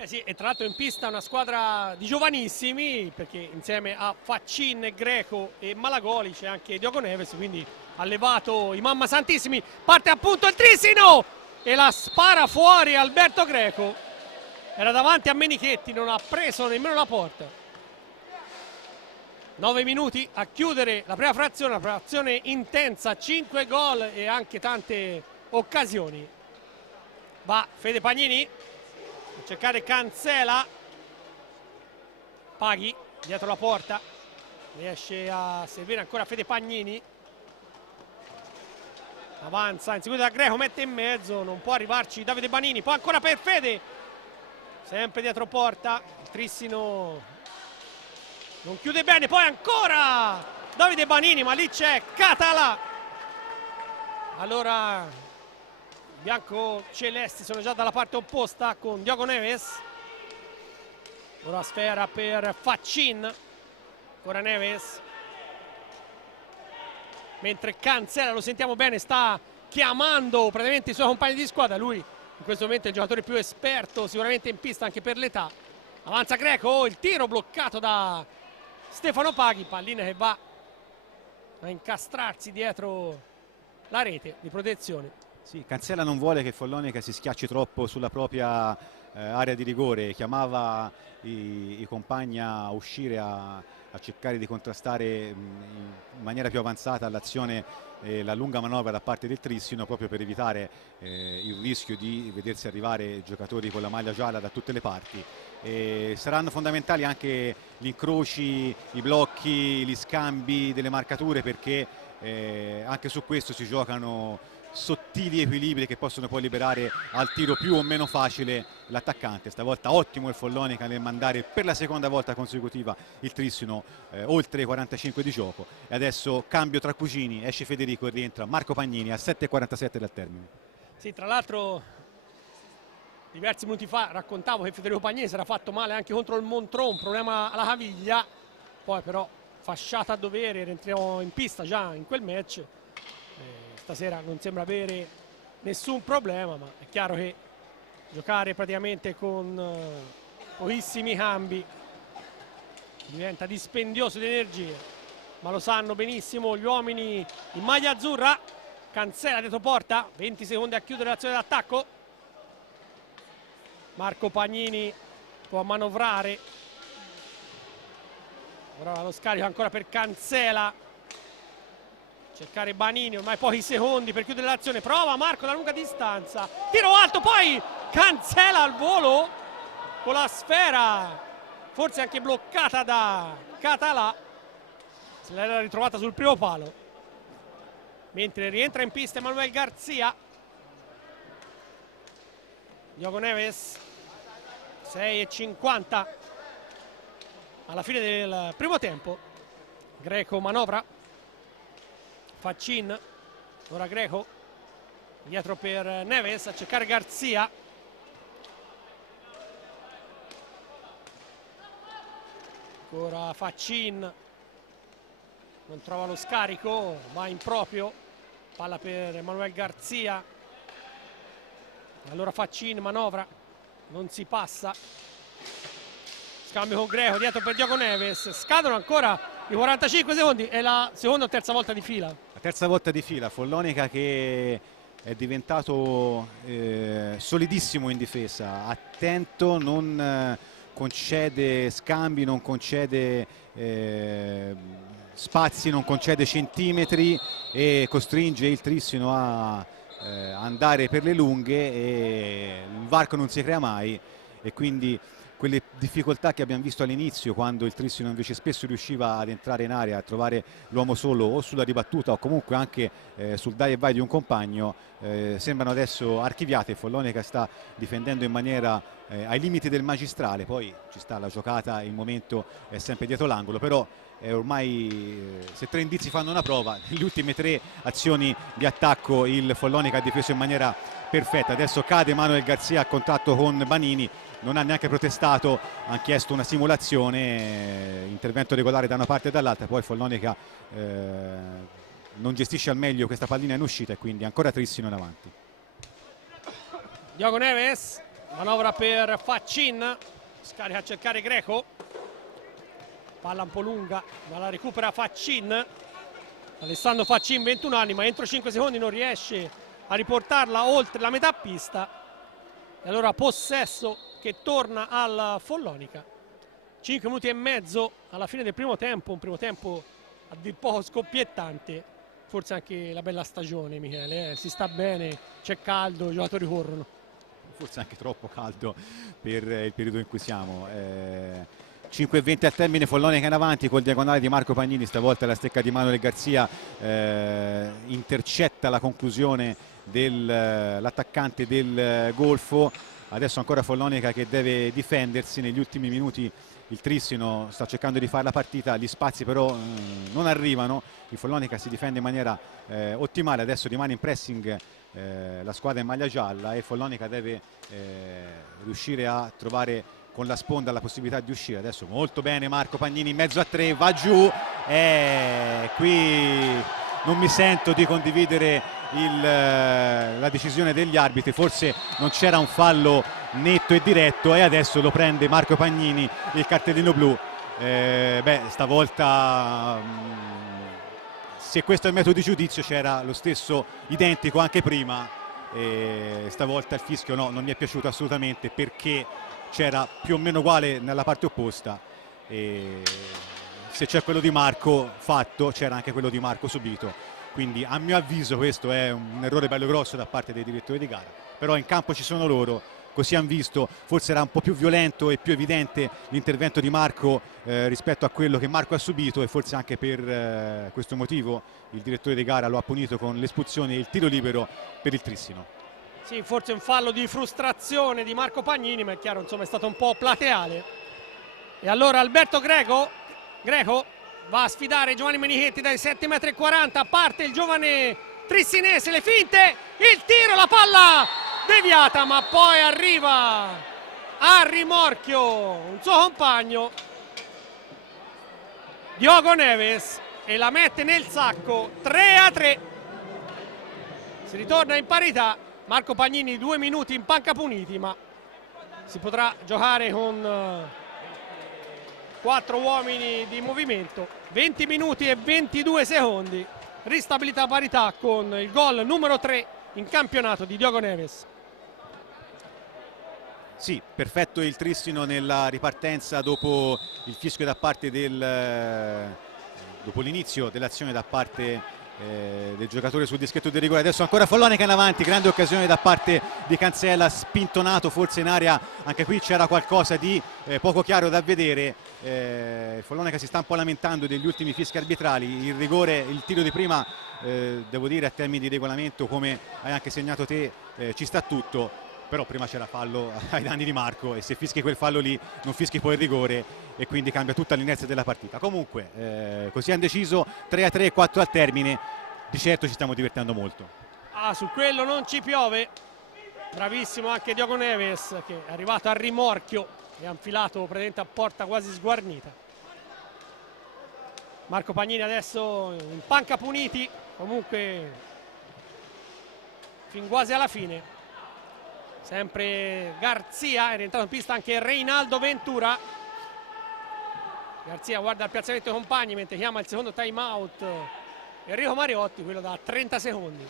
Sì, e tra l'altro in pista una squadra di giovanissimi, perché insieme a Faccin, Greco e Malagoli c'è anche Diogo Neves, quindi ha levato i mamma santissimi. Parte appunto il Trissino e la spara fuori Alberto Greco, era davanti a Menichetti, non ha preso nemmeno la porta. 9 minuti a chiudere la prima frazione, una frazione intensa, 5 gol e anche tante occasioni. Va Fede Pagnini a cercare Cancela, Paghi dietro la porta, riesce a servire ancora Fede Pagnini, avanza inseguito da Greco, mette in mezzo, non può arrivarci Davide Banini, poi ancora per Fede, sempre dietro porta, il Trissino non chiude bene, poi ancora Davide Banini, ma lì c'è Català. Allora i bianco-celesti sono già dalla parte opposta con Diogo Neves. Ora sfera per Faccin, ancora Neves. Mentre Cancela, lo sentiamo bene, sta chiamando praticamente i suoi compagni di squadra. Lui in questo momento è il giocatore più esperto sicuramente in pista anche per l'età. Avanza Greco, il tiro bloccato da Stefano Paghi, pallina che va a incastrarsi dietro la rete di protezione. Sì, Cancela non vuole che Follonica si schiacci troppo sulla propria area di rigore, chiamava i compagni a uscire a cercare di contrastare in maniera più avanzata l'azione e la lunga manovra da parte del Trissino, proprio per evitare il rischio di vedersi arrivare giocatori con la maglia gialla da tutte le parti. Saranno fondamentali anche gli incroci, i blocchi, gli scambi delle marcature, perché anche su questo si giocano sottili equilibri che possono poi liberare al tiro più o meno facile l'attaccante. Stavolta ottimo il Follonica nel mandare per la seconda volta consecutiva il Trissino oltre i 45 di gioco, e adesso cambio tra cugini, esce Federico e rientra Marco Pagnini a 7,47 dal termine. Sì, tra l'altro diversi minuti fa raccontavo che Federico Pagnini si era fatto male anche contro il Montreux, un problema alla caviglia, poi però fasciata a dovere, rientriamo in pista già in quel match. Stasera non sembra avere nessun problema, ma è chiaro che giocare praticamente con pochissimi cambi diventa dispendioso di energie, ma lo sanno benissimo gli uomini in maglia azzurra. Cancela dietro porta, 20 secondi a chiudere l'azione d'attacco. Marco Pagnini può manovrare, ora lo scarico ancora per Cancela, cercare Banini, ormai pochi secondi per chiudere l'azione, prova Marco da lunga distanza, tiro alto, poi Cancela al volo con la sfera, forse anche bloccata da Català, se l'era ritrovata sul primo palo. Mentre rientra in pista Emanuel Garzia. Diogo Neves, 6:50 alla fine del primo tempo. Greco manovra, Faccin, ora Greco, dietro per Neves, a cercare Garzia. Ancora Faccin, non trova lo scarico, va in proprio. Palla per Emanuel Garzia, allora Faccin manovra, non si passa, scambio con Greco, dietro per Diogo Neves, scadono ancora i 45 secondi, è la seconda o terza volta di fila. La terza volta di fila, Follonica che è diventato solidissimo in difesa, attento, non concede scambi, non concede spazi, non concede centimetri e costringe il Trissino a andare per le lunghe, e il varco non si crea mai, e quindi quelle difficoltà che abbiamo visto all'inizio, quando il Trissino invece spesso riusciva ad entrare in area, a trovare l'uomo solo o sulla ribattuta o comunque anche sul dai e vai di un compagno, sembrano adesso archiviate. Follonica sta difendendo in maniera ai limiti del magistrale, poi ci sta la giocata, il momento è sempre dietro l'angolo, però ormai se tre indizi fanno una prova, nelle ultime tre azioni di attacco il Follonica ha difeso in maniera perfetta. Adesso cade Emanuel Garzia a contatto con Banini, non ha neanche protestato, ha chiesto una simulazione, intervento regolare da una parte e dall'altra, poi Follonica non gestisce al meglio questa pallina in uscita e quindi ancora Trissino in avanti. Diogo Neves, manovra per Faccin, scarica a cercare Greco, palla un po' lunga, ma la recupera Faccin, Alessandro Faccin, 21 anni, ma entro 5 secondi non riesce a riportarla oltre la metà pista, e allora possesso che torna al Follonica. 5 minuti e mezzo alla fine del primo tempo, un primo tempo a dir poco scoppiettante, forse anche la bella stagione, Michele, si sta bene, c'è caldo, i giocatori corrono. Forse anche troppo caldo per il periodo in cui siamo. 5:20 al termine, Follonica in avanti col diagonale di Marco Pagnini, stavolta la stecca di Emanuel Garzia intercetta la conclusione dell'attaccante del Golfo. Adesso ancora Follonica che deve difendersi. Negli ultimi minuti il Trissino sta cercando di fare la partita, gli spazi però non arrivano, il Follonica si difende in maniera ottimale. Adesso rimane in pressing la squadra in maglia gialla e il Follonica deve riuscire a trovare con la sponda la possibilità di uscire. Adesso molto bene Marco Pagnini in mezzo a tre, va giù, qui non mi sento di condividere la decisione degli arbitri, forse non c'era un fallo netto e diretto e adesso lo prende Marco Pagnini, il cartellino blu. Stavolta se questo è il metodo di giudizio c'era lo stesso identico anche prima, stavolta il fischio no, non mi è piaciuto assolutamente, perché c'era più o meno uguale nella parte opposta, e se c'è quello di Marco fatto c'era anche quello di Marco subito, quindi a mio avviso questo è un errore bello grosso da parte dei direttori di gara, però in campo ci sono loro, così hanno visto, forse era un po' più violento e più evidente l'intervento di Marco rispetto a quello che Marco ha subito, e forse anche per questo motivo il direttore di gara lo ha punito con l'espulsione e il tiro libero per il Trissino. Sì, forse un fallo di frustrazione di Marco Pagnini, ma è chiaro, insomma, è stato un po' plateale. E allora Alberto Greco va a sfidare Giovanni Menichetti dai 7,40 metri, parte il giovane trissinese, le finte, il tiro, la palla deviata, ma poi arriva a rimorchio un suo compagno Diogo Neves e la mette nel sacco. 3-3. Si ritorna in parità. Marco Pagnini 2 minuti in panca puniti, ma si potrà giocare con 4 uomini di movimento. 20 minuti e 22 secondi. Ristabilita parità con il gol numero 3 in campionato di Diogo Neves. Sì, perfetto il Tristino nella ripartenza dopo il fischio da parte dopo l'inizio dell'azione da parte del giocatore sul dischetto di rigore. Adesso ancora Follonica in avanti, grande occasione da parte di Cancella, spintonato forse in area, anche qui c'era qualcosa di poco chiaro da vedere. Follonica si sta un po' lamentando degli ultimi fischi arbitrali, il rigore, il tiro di prima, devo dire a termini di regolamento, come hai anche segnato te, ci sta tutto. Però prima c'era fallo ai danni di Marco e se fischi quel fallo lì non fischi poi il rigore e quindi cambia tutta l'inerzia della partita. Comunque così hanno deciso, 3-3, 4 al termine, di certo ci stiamo divertendo molto. Su quello non ci piove. Bravissimo anche Diogo Neves, che è arrivato a rimorchio e ha infilato praticamente a porta quasi sguarnita. Marco Pagnini adesso in panca puniti, comunque fin quasi alla fine. Sempre Garzia, è rientrato in pista anche Reinaldo Ventura. Garzia guarda il piazzamento dei compagni mentre chiama il secondo time out Enrico Mariotti, quello da 30 secondi.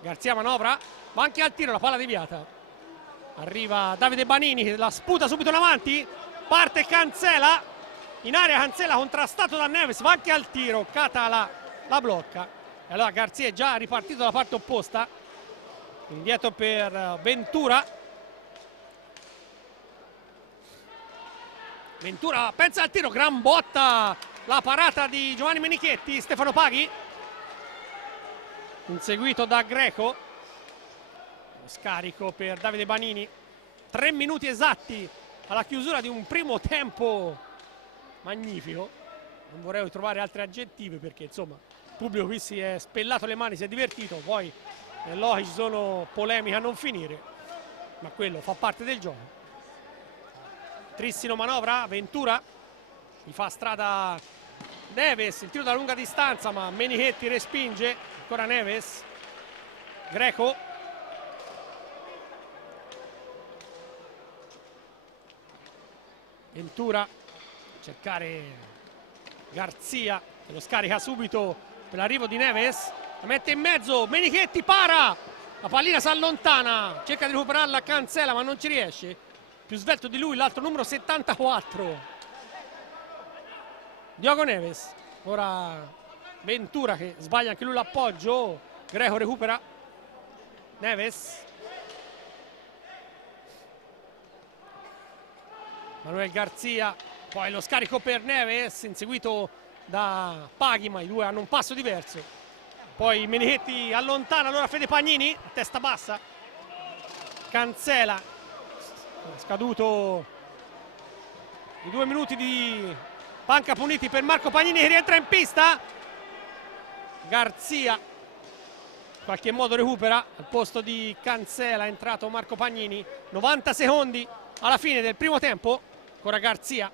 Garzia manovra, va anche al tiro, la palla deviata. Arriva Davide Banini che la sputa subito in avanti, parte Cancella, in area Cancella contrastato da Neves, va anche al tiro, Cata la blocca. E allora Garzia è già ripartito dalla parte opposta. Indietro per Ventura. Ventura pensa al tiro, gran botta, la parata di Giovanni Menichetti. Stefano Paghi inseguito da Greco. Scarico per Davide Banini. 3 minuti esatti alla chiusura di un primo tempo magnifico. Non vorrei trovare altri aggettivi perché insomma il pubblico qui si è spellato le mani, si è divertito. Poi nell'Ohi ci sono polemiche a non finire, ma quello fa parte del gioco. Tristino manovra, Ventura gli fa strada Neves, il tiro da lunga distanza ma Menichetti respinge. Ancora Neves, Greco, Ventura, cercare Garzia che lo scarica subito per l'arrivo di Neves, la mette in mezzo, Menichetti para, la pallina si allontana, cerca di recuperarla Cancella ma non ci riesce. Più svelto di lui l'altro numero 74 Diogo Neves. Ora Ventura che sbaglia anche lui l'appoggio, Greco recupera, Neves, Manuel Garzia, poi lo scarico per Neves inseguito da Paghi, ma i due hanno un passo diverso. Poi Menichetti allontana, allora Fede Pagnini, a testa bassa, Cancella, scaduto i 2 minuti di panca puniti per Marco Pagnini che rientra in pista. Garzia in qualche modo recupera, al posto di Cancella è entrato Marco Pagnini. 90 secondi alla fine del primo tempo, ancora Garzia.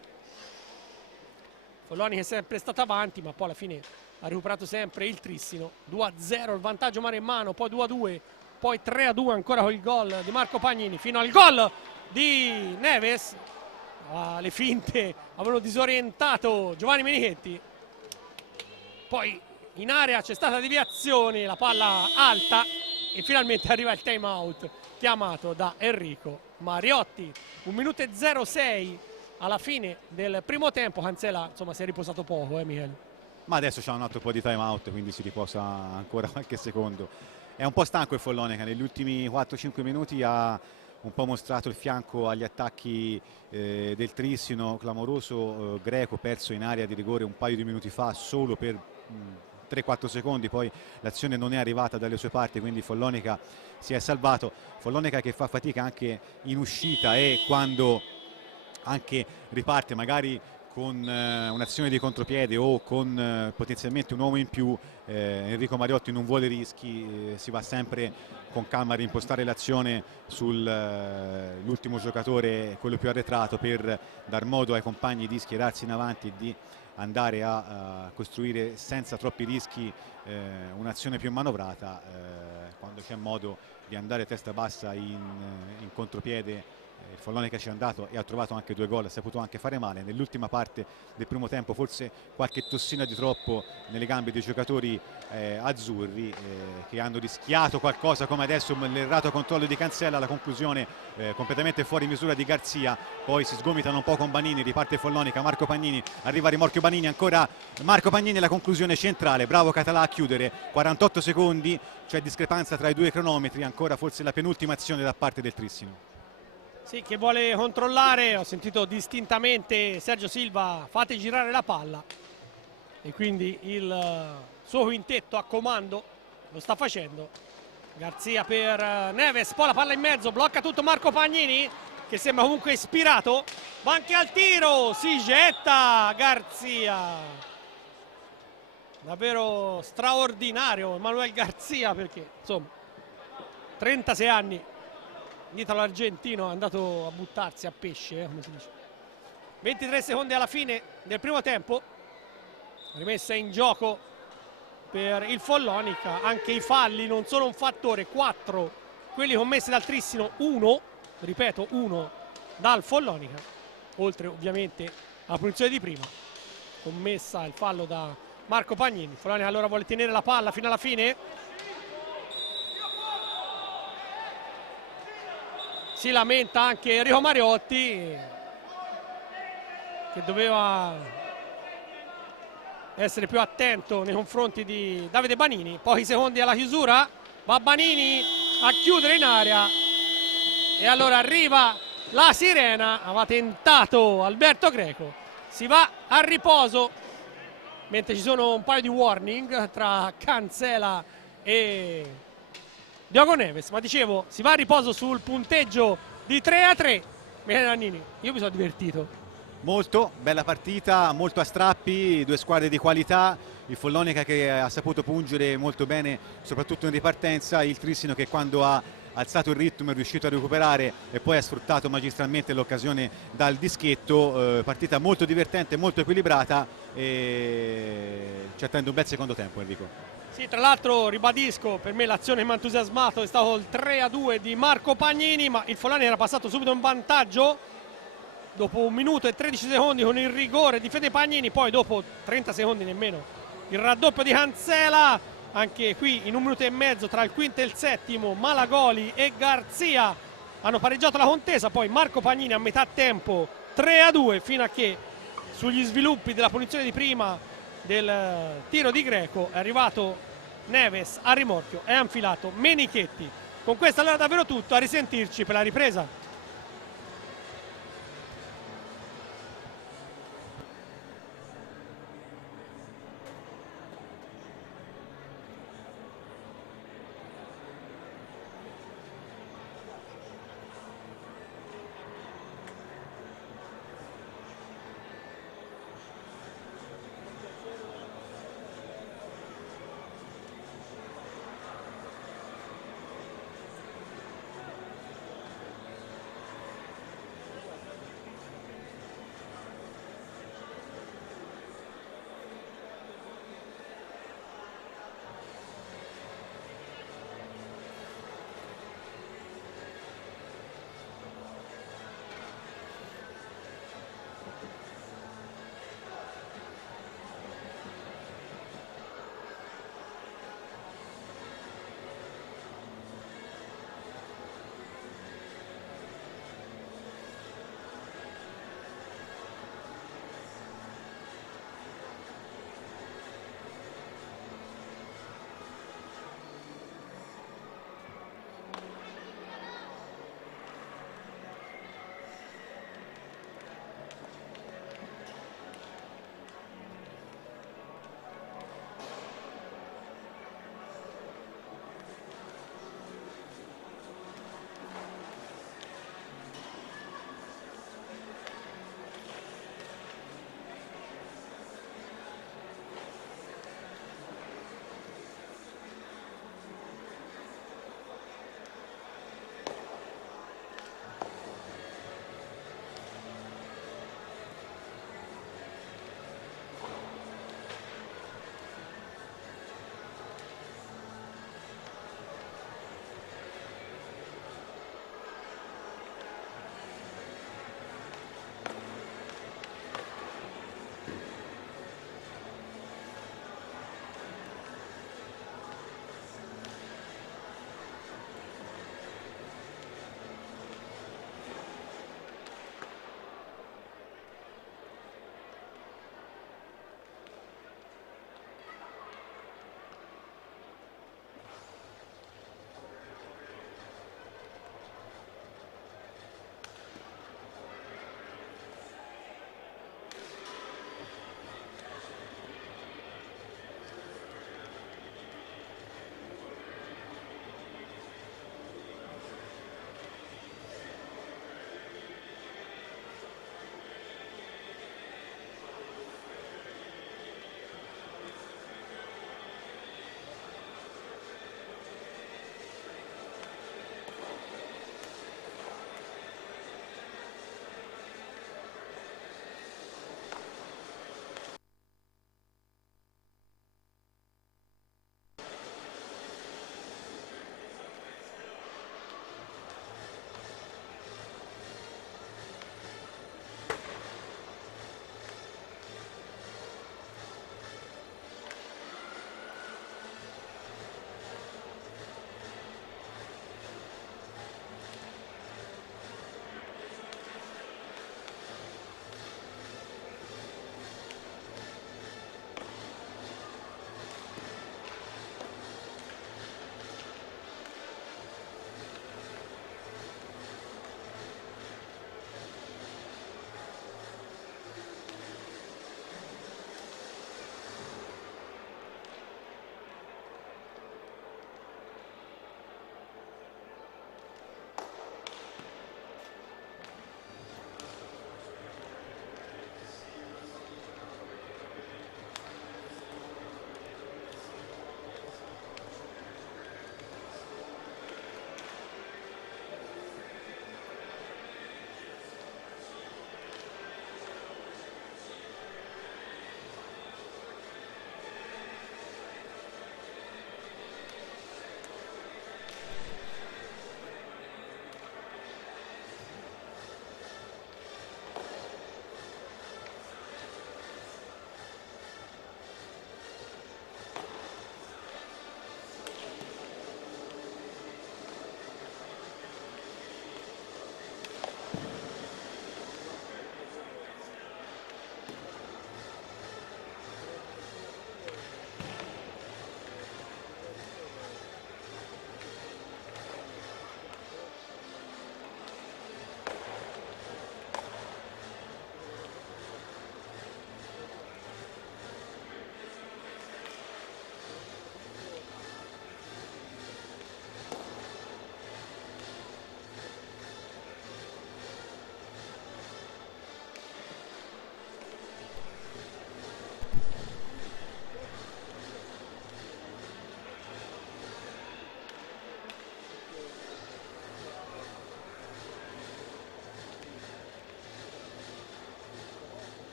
Follonica è sempre stato avanti ma poi alla fine ha recuperato sempre il Tristino. 2-0 il vantaggio maremmano, poi 2-2, poi 3-2 ancora con il gol di Marco Pagnini fino al gol di Neves. Le finte avevano disorientato Giovanni Menichetti, poi in area c'è stata deviazione, la palla alta e finalmente arriva il time out chiamato da Enrico Mariotti. 1 minuto e 06 alla fine del primo tempo. Cancella insomma si è riposato poco, Michele? Ma adesso c'è un altro po' di time out, quindi si riposa ancora qualche secondo. È un po' stanco il Follonica, negli ultimi 4-5 minuti ha un po' mostrato il fianco agli attacchi del Tristino, clamoroso. Greco perso in area di rigore un paio di minuti fa solo per 3-4 secondi, poi l'azione non è arrivata dalle sue parti, quindi Follonica si è salvato. Follonica che fa fatica anche in uscita e quando anche riparte magari con un'azione di contropiede o con potenzialmente un uomo in più, Enrico Mariotti non vuole rischi, si va sempre con calma a rimpostare l'azione sull'ultimo giocatore, quello più arretrato, per dar modo ai compagni di schierarsi in avanti e di andare a costruire senza troppi rischi un'azione più manovrata, quando c'è modo di andare testa bassa in contropiede. Il Follonica ci è andato e ha trovato anche 2 gol, ha saputo anche fare male. Nell'ultima parte del primo tempo forse qualche tossina di troppo nelle gambe dei giocatori azzurri, che hanno rischiato qualcosa, come adesso l'errato controllo di Cancella, la conclusione completamente fuori misura di Garzia, poi si sgomitano un po' con Banini, riparte Follonica, Marco Pagnini, arriva Rimorchio Banini, ancora Marco Pagnini, la conclusione centrale, bravo Català a chiudere. 48 secondi, c'è discrepanza tra i 2 cronometri, ancora forse la penultima azione da parte del Trissino. Sì, che vuole controllare, ho sentito distintamente Sergio Silva, fate girare la palla, e quindi il suo quintetto a comando lo sta facendo. Garzia per Neves, poi la palla in mezzo, blocca tutto Marco Pagnini, che sembra comunque ispirato, va anche al tiro, si getta Garzia. Davvero straordinario Manuel Garzia, perché insomma 36 anni, l'italo argentino è andato a buttarsi a pesce, come si dice. 23 secondi alla fine del primo tempo, rimessa in gioco per il Follonica. Anche i falli non sono un fattore, 4 quelli commessi dal Trissino, 1, ripeto 1 dal Follonica, oltre ovviamente alla punizione di prima commessa, il fallo da Marco Pagnini. Il Follonica allora vuole tenere la palla fino alla fine. Si lamenta anche Enrico Mariotti, che doveva essere più attento nei confronti di Davide Banini. Pochi secondi alla chiusura, va Banini a chiudere in area e allora arriva la sirena. Aveva tentato Alberto Greco, si va a riposo, mentre ci sono un paio di warning tra Cancela e Diogo Neves, ma dicevo, si va a riposo sul punteggio di 3-3. Michele Nannini, io mi sono divertito. Molto, bella partita, molto a strappi, 2 squadre di qualità, il Follonica che ha saputo pungere molto bene, soprattutto in ripartenza, il Trissino che quando ha alzato il ritmo è riuscito a recuperare e poi ha sfruttato magistralmente l'occasione dal dischetto. Partita molto divertente, molto equilibrata, e ci attende un bel secondo tempo, Enrico. Sì, tra l'altro ribadisco, per me l'azione che mi ha entusiasmato è stato il 3-2 di Marco Pagnini, ma il Follonica era passato subito in vantaggio dopo 1 minuto e 13 secondi con il rigore di Fede Pagnini, poi dopo 30 secondi nemmeno il raddoppio di Cancela. Anche qui in 1 minuto e mezzo tra il quinto e il settimo Malagoli e Garzia hanno pareggiato la contesa, poi Marco Pagnini a metà tempo 3-2, fino a che sugli sviluppi della punizione di prima del tiro di Greco è arrivato Neves a rimorchio e ha infilato Menichetti. Con questo allora davvero tutto, a risentirci per la ripresa.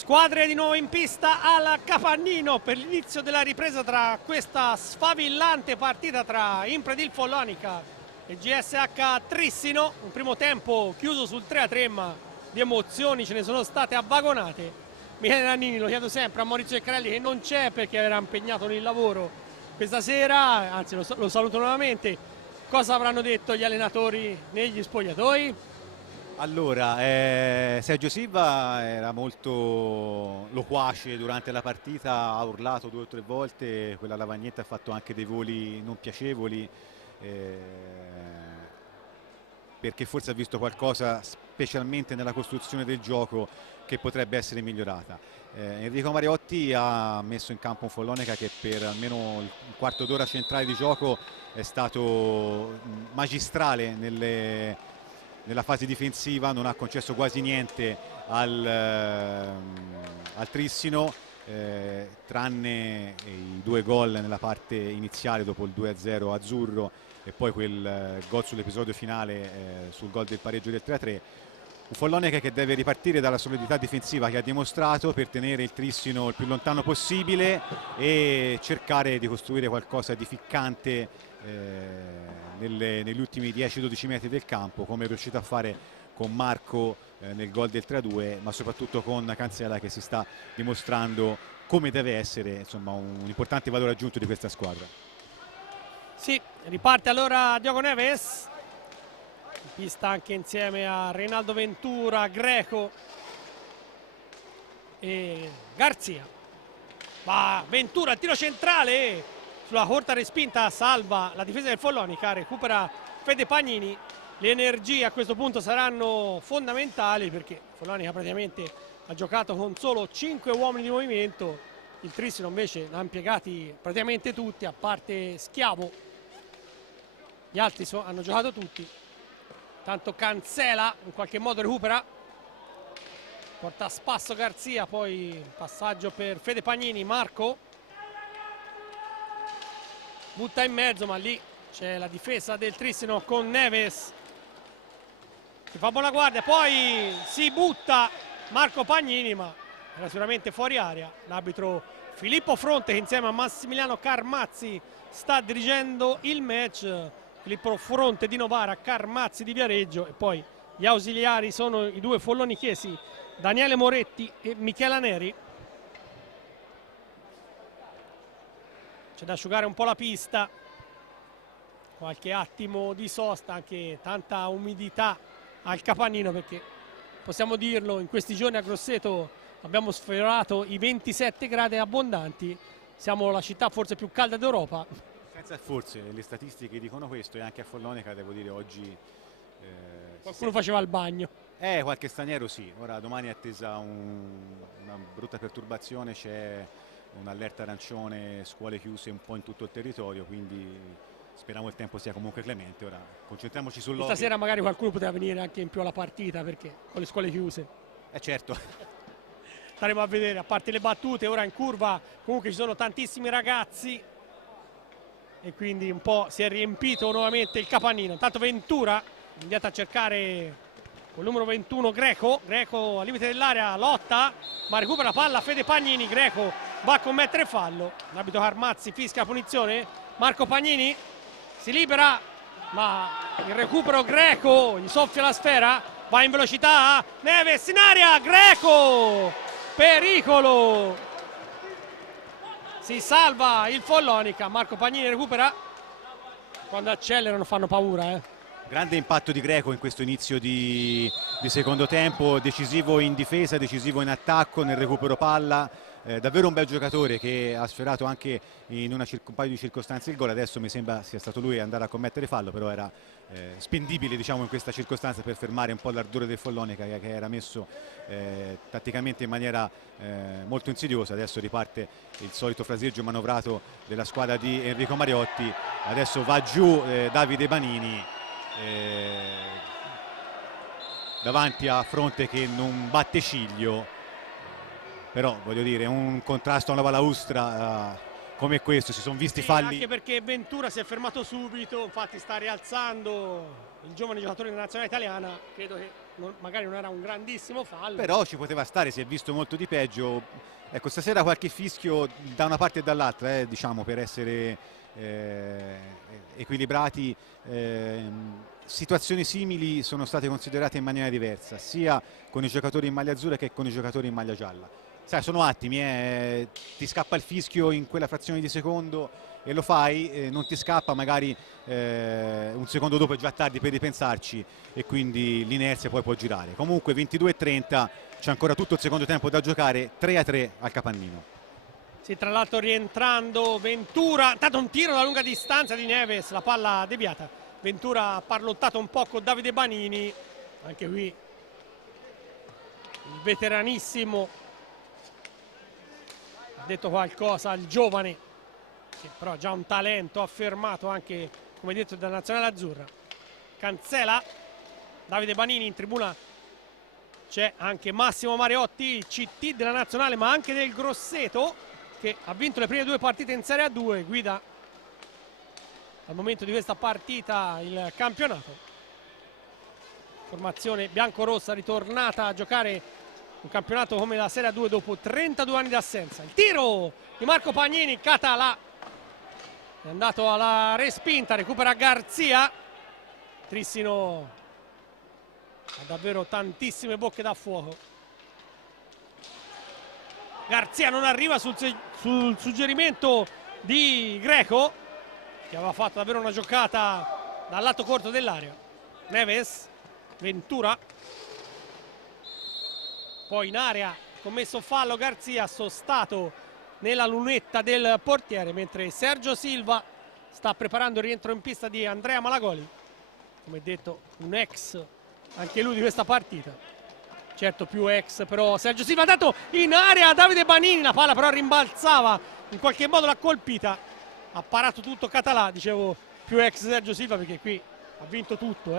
Squadre di nuovo in pista al Capannino per l'inizio della ripresa tra questa sfavillante partita tra Impredil Follonica e GSH Trissino. Un primo tempo chiuso sul 3-3, ma di emozioni ce ne sono state a vagonate. Michele Nannini, lo chiedo sempre a Maurizio Ceccarelli, che non c'è perché era impegnato nel lavoro questa sera, anzi lo saluto nuovamente. Cosa avranno detto gli allenatori negli spogliatoi? Allora, Sergio Silva era molto loquace durante la partita, ha urlato 2 o 3 volte, quella lavagnetta ha fatto anche dei voli non piacevoli, perché forse ha visto qualcosa, specialmente nella costruzione del gioco, che potrebbe essere migliorata. Enrico Mariotti ha messo in campo un Follonica che per almeno un quarto d'ora centrale di gioco è stato magistrale nella fase difensiva, non ha concesso quasi niente al Trissino, tranne i 2 gol nella parte iniziale dopo il 2-0 azzurro e poi quel gol sull'episodio finale sul gol del pareggio del 3-3. Un Follonica che deve ripartire dalla solidità difensiva che ha dimostrato per tenere il Trissino il più lontano possibile e cercare di costruire qualcosa di ficcante negli ultimi 10-12 metri del campo, come è riuscito a fare con Marco nel gol del 3-2, ma soprattutto con Cancela, che si sta dimostrando come deve essere, insomma, un importante valore aggiunto di questa squadra. Sì, riparte allora Diogo Neves, in pista anche insieme a Reinaldo Ventura, Greco e Garzia. Va Ventura, il tiro centrale sulla corta respinta, salva la difesa del Follonica, recupera Fede Pagnini. Le energie a questo punto saranno fondamentali perché Follonica praticamente ha giocato con solo 5 uomini di movimento, il Trissino invece ne ha impiegati praticamente tutti, a parte Schiavo. Gli altri hanno giocato tutti. Tanto Cancela in qualche modo recupera, porta a spasso Garzia, poi passaggio per Fede Pagnini, Marco butta in mezzo, ma lì c'è la difesa del Trissino con Neves che fa buona guardia, poi si butta Marco Pagnini, ma era sicuramente fuori area. L'arbitro Filippo Fronte, che insieme a Massimiliano Carmazzi sta dirigendo il match. Filippo Fronte di Novara, Carmazzi di Viareggio, e poi gli ausiliari sono i 2 follonichesi, Daniele Moretti e Michela Neri. C'è da asciugare un po' la pista, qualche attimo di sosta, anche tanta umidità al Capannino, perché possiamo dirlo, in questi giorni a Grosseto abbiamo sfiorato i 27 gradi abbondanti, siamo la città forse più calda d'Europa. Senza forse, le statistiche dicono questo, e anche a Follonica devo dire oggi qualcuno faceva il bagno. Qualche straniero sì. Ora domani è attesa una brutta perturbazione, c'è un'allerta arancione, scuole chiuse un po' in tutto il territorio, quindi speriamo il tempo sia comunque clemente. Ora concentriamoci sull'hockey. Stasera magari qualcuno poteva venire anche in più alla partita, perché con le scuole chiuse. Certo. Staremo a vedere, a parte le battute, ora in curva comunque ci sono tantissimi ragazzi e quindi un po' si è riempito nuovamente il Capannino. Intanto Ventura andiamo a cercare col numero 21 Greco al limite dell'area, lotta ma recupera palla Fede Pagnini. Greco va a commettere fallo, l'arbitro Carmazzi fischia la punizione. Marco Pagnini si libera, ma il recupero Greco gli soffia la sfera, va in velocità, Neves in aria, Greco, pericolo, si salva il Follonica. Marco Pagnini recupera, quando accelerano fanno paura. Grande impatto di Greco in questo inizio di secondo tempo, decisivo in difesa, decisivo in attacco, nel recupero palla, davvero un bel giocatore che ha sfiorato anche in un paio di circostanze il gol. Adesso mi sembra sia stato lui ad andare a commettere fallo, però era spendibile, diciamo, in questa circostanza per fermare un po' l'ardore del Follonica che era messo tatticamente in maniera molto insidiosa. Adesso riparte il solito fraseggio manovrato della squadra di Enrico Mariotti, adesso va giù Davide Banini davanti a Fronte che non batte ciglio, però voglio dire, un contrasto a una balaustra come questo, si sono visti falli. Anche perché Ventura si è fermato subito, infatti sta rialzando il giovane giocatore della nazionale italiana. Credo che magari non era un grandissimo fallo. Però ci poteva stare, si è visto molto di peggio. Ecco, stasera qualche fischio da una parte e dall'altra, diciamo, per essere equilibrati. Situazioni simili sono state considerate in maniera diversa, sia con i giocatori in maglia azzurra che con i giocatori in maglia gialla. Sai, sono attimi, ti scappa il fischio in quella frazione di secondo e lo fai, non ti scappa, magari un secondo dopo è già tardi per ripensarci e quindi l'inerzia poi può girare. Comunque 22:30, c'è ancora tutto il secondo tempo da giocare, 3-3 al Capannino. Sì, tra l'altro rientrando Ventura, dato un tiro da lunga distanza di Neves, la palla deviata. Ventura ha parlottato un po' con Davide Banini, anche qui il veteranissimo ha detto qualcosa al giovane, che però ha già un talento affermato anche, come detto, dalla nazionale azzurra. Cancela Davide Banini, in tribuna c'è anche Massimo Mariotti, CT della nazionale ma anche del Grosseto, che ha vinto le prime 2 partite in Serie A2, guida al momento di questa partita il campionato. Formazione biancorossa ritornata a giocare un campionato come la Serie A2 dopo 32 anni d'assenza. Il tiro di Marco Pagnini, Català è andato alla respinta, recupera Garzia. Trissino ha davvero tantissime bocche da fuoco. Garzia non arriva sul suggerimento di Greco, che aveva fatto davvero una giocata dal lato corto dell'area. Neves, Ventura, poi in area commesso fallo, Garzia sostato nella lunetta del portiere, mentre Sergio Silva sta preparando il rientro in pista di Andrea Malagoli, come detto un ex anche lui di questa partita, certo più ex, però Sergio Silva ha dato in area Davide Banini, la palla però rimbalzava, in qualche modo l'ha colpita, ha parato tutto Català, dicevo più ex Sergio Silva perché qui ha vinto tutto,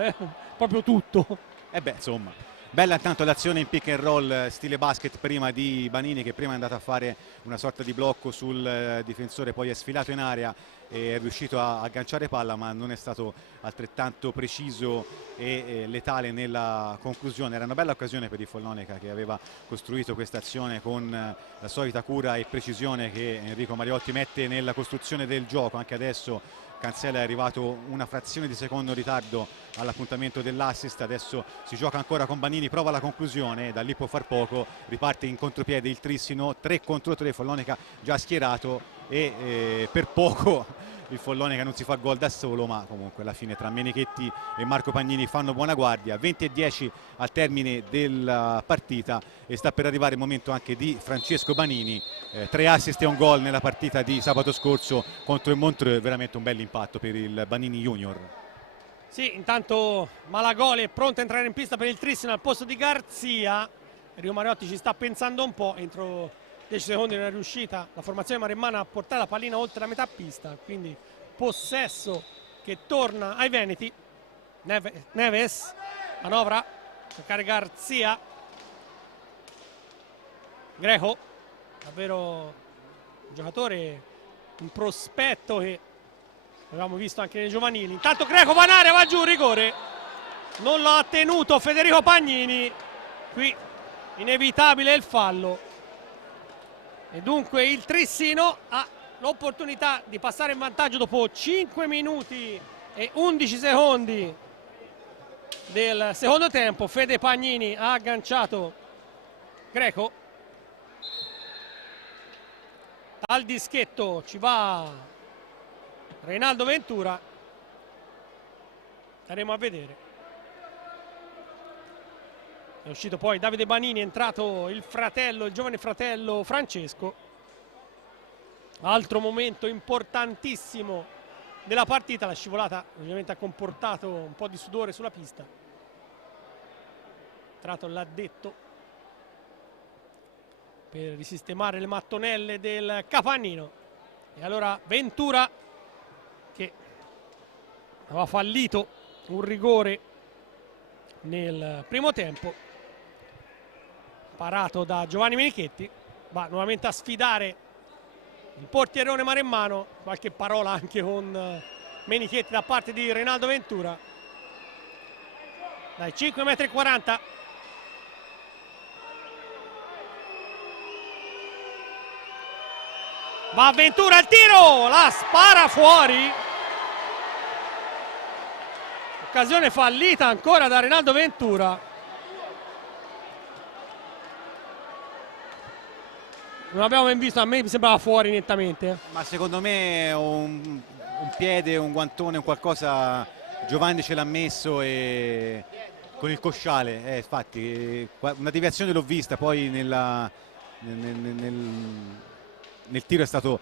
proprio tutto. Insomma, bella intanto l'azione in pick and roll stile basket prima di Banini, che prima è andato a fare una sorta di blocco sul difensore, poi è sfilato in area e è riuscito a agganciare palla, ma non è stato altrettanto preciso e letale nella conclusione. Era una bella occasione per il Follonica, che aveva costruito questa azione con la solita cura e precisione che Enrico Mariotti mette nella costruzione del gioco. Anche adesso Cancella è arrivato una frazione di secondo in ritardo all'appuntamento dell'assist, adesso si gioca ancora con Banini, prova la conclusione, da lì può far poco, riparte in contropiede il Trissino, 3 contro 3, Follonica già schierato e per poco il Follonica non si fa gol da solo, ma comunque alla fine tra Menichetti e Marco Pagnini fanno buona guardia. 20:10 al termine della partita e sta per arrivare il momento anche di Francesco Banini, 3 assist e un gol nella partita di sabato scorso contro il Montreux, veramente un bel impatto per il Banini Junior. Sì, intanto Malagoli è pronto a entrare in pista per il Trissino al posto di Garzia. Enrico Mariotti ci sta pensando un po', entro 10 secondi non è riuscita la formazione maremmana a portare la pallina oltre la metà pista, quindi possesso che torna ai veneti. Neves manovra, giocare Garzia, Greco, davvero un giocatore, un prospetto che avevamo visto anche nei giovanili. Intanto Greco va in area, va giù, rigore, non lo ha tenuto Federico Pagnini, qui inevitabile il fallo. E dunque il Trissino ha l'opportunità di passare in vantaggio dopo 5 minuti e 11 secondi del secondo tempo. Fede Pagnini ha agganciato Greco. Al dischetto ci va Reinaldo Ventura. Staremo a vedere. È uscito poi Davide Banini, è entrato il fratello, il giovane fratello Francesco. Altro momento importantissimo della partita, la scivolata ovviamente ha comportato un po' di sudore sulla pista. Entrato l'addetto per risistemare le mattonelle del Capannino. E allora Ventura, che aveva fallito un rigore nel primo tempo, parato da Giovanni Menichetti, va nuovamente a sfidare il portierone maremmano. Qualche parola anche con Menichetti da parte di Reinaldo Ventura. dai 5,40 m. Va Ventura al tiro, la spara fuori. Occasione fallita ancora da Rinaldo Ventura. Non abbiamo ben visto, a me mi sembrava fuori nettamente. Ma secondo me un piede, un guantone, un qualcosa Giovanni ce l'ha messo e con il cosciale, infatti una deviazione l'ho vista, poi nel tiro è stato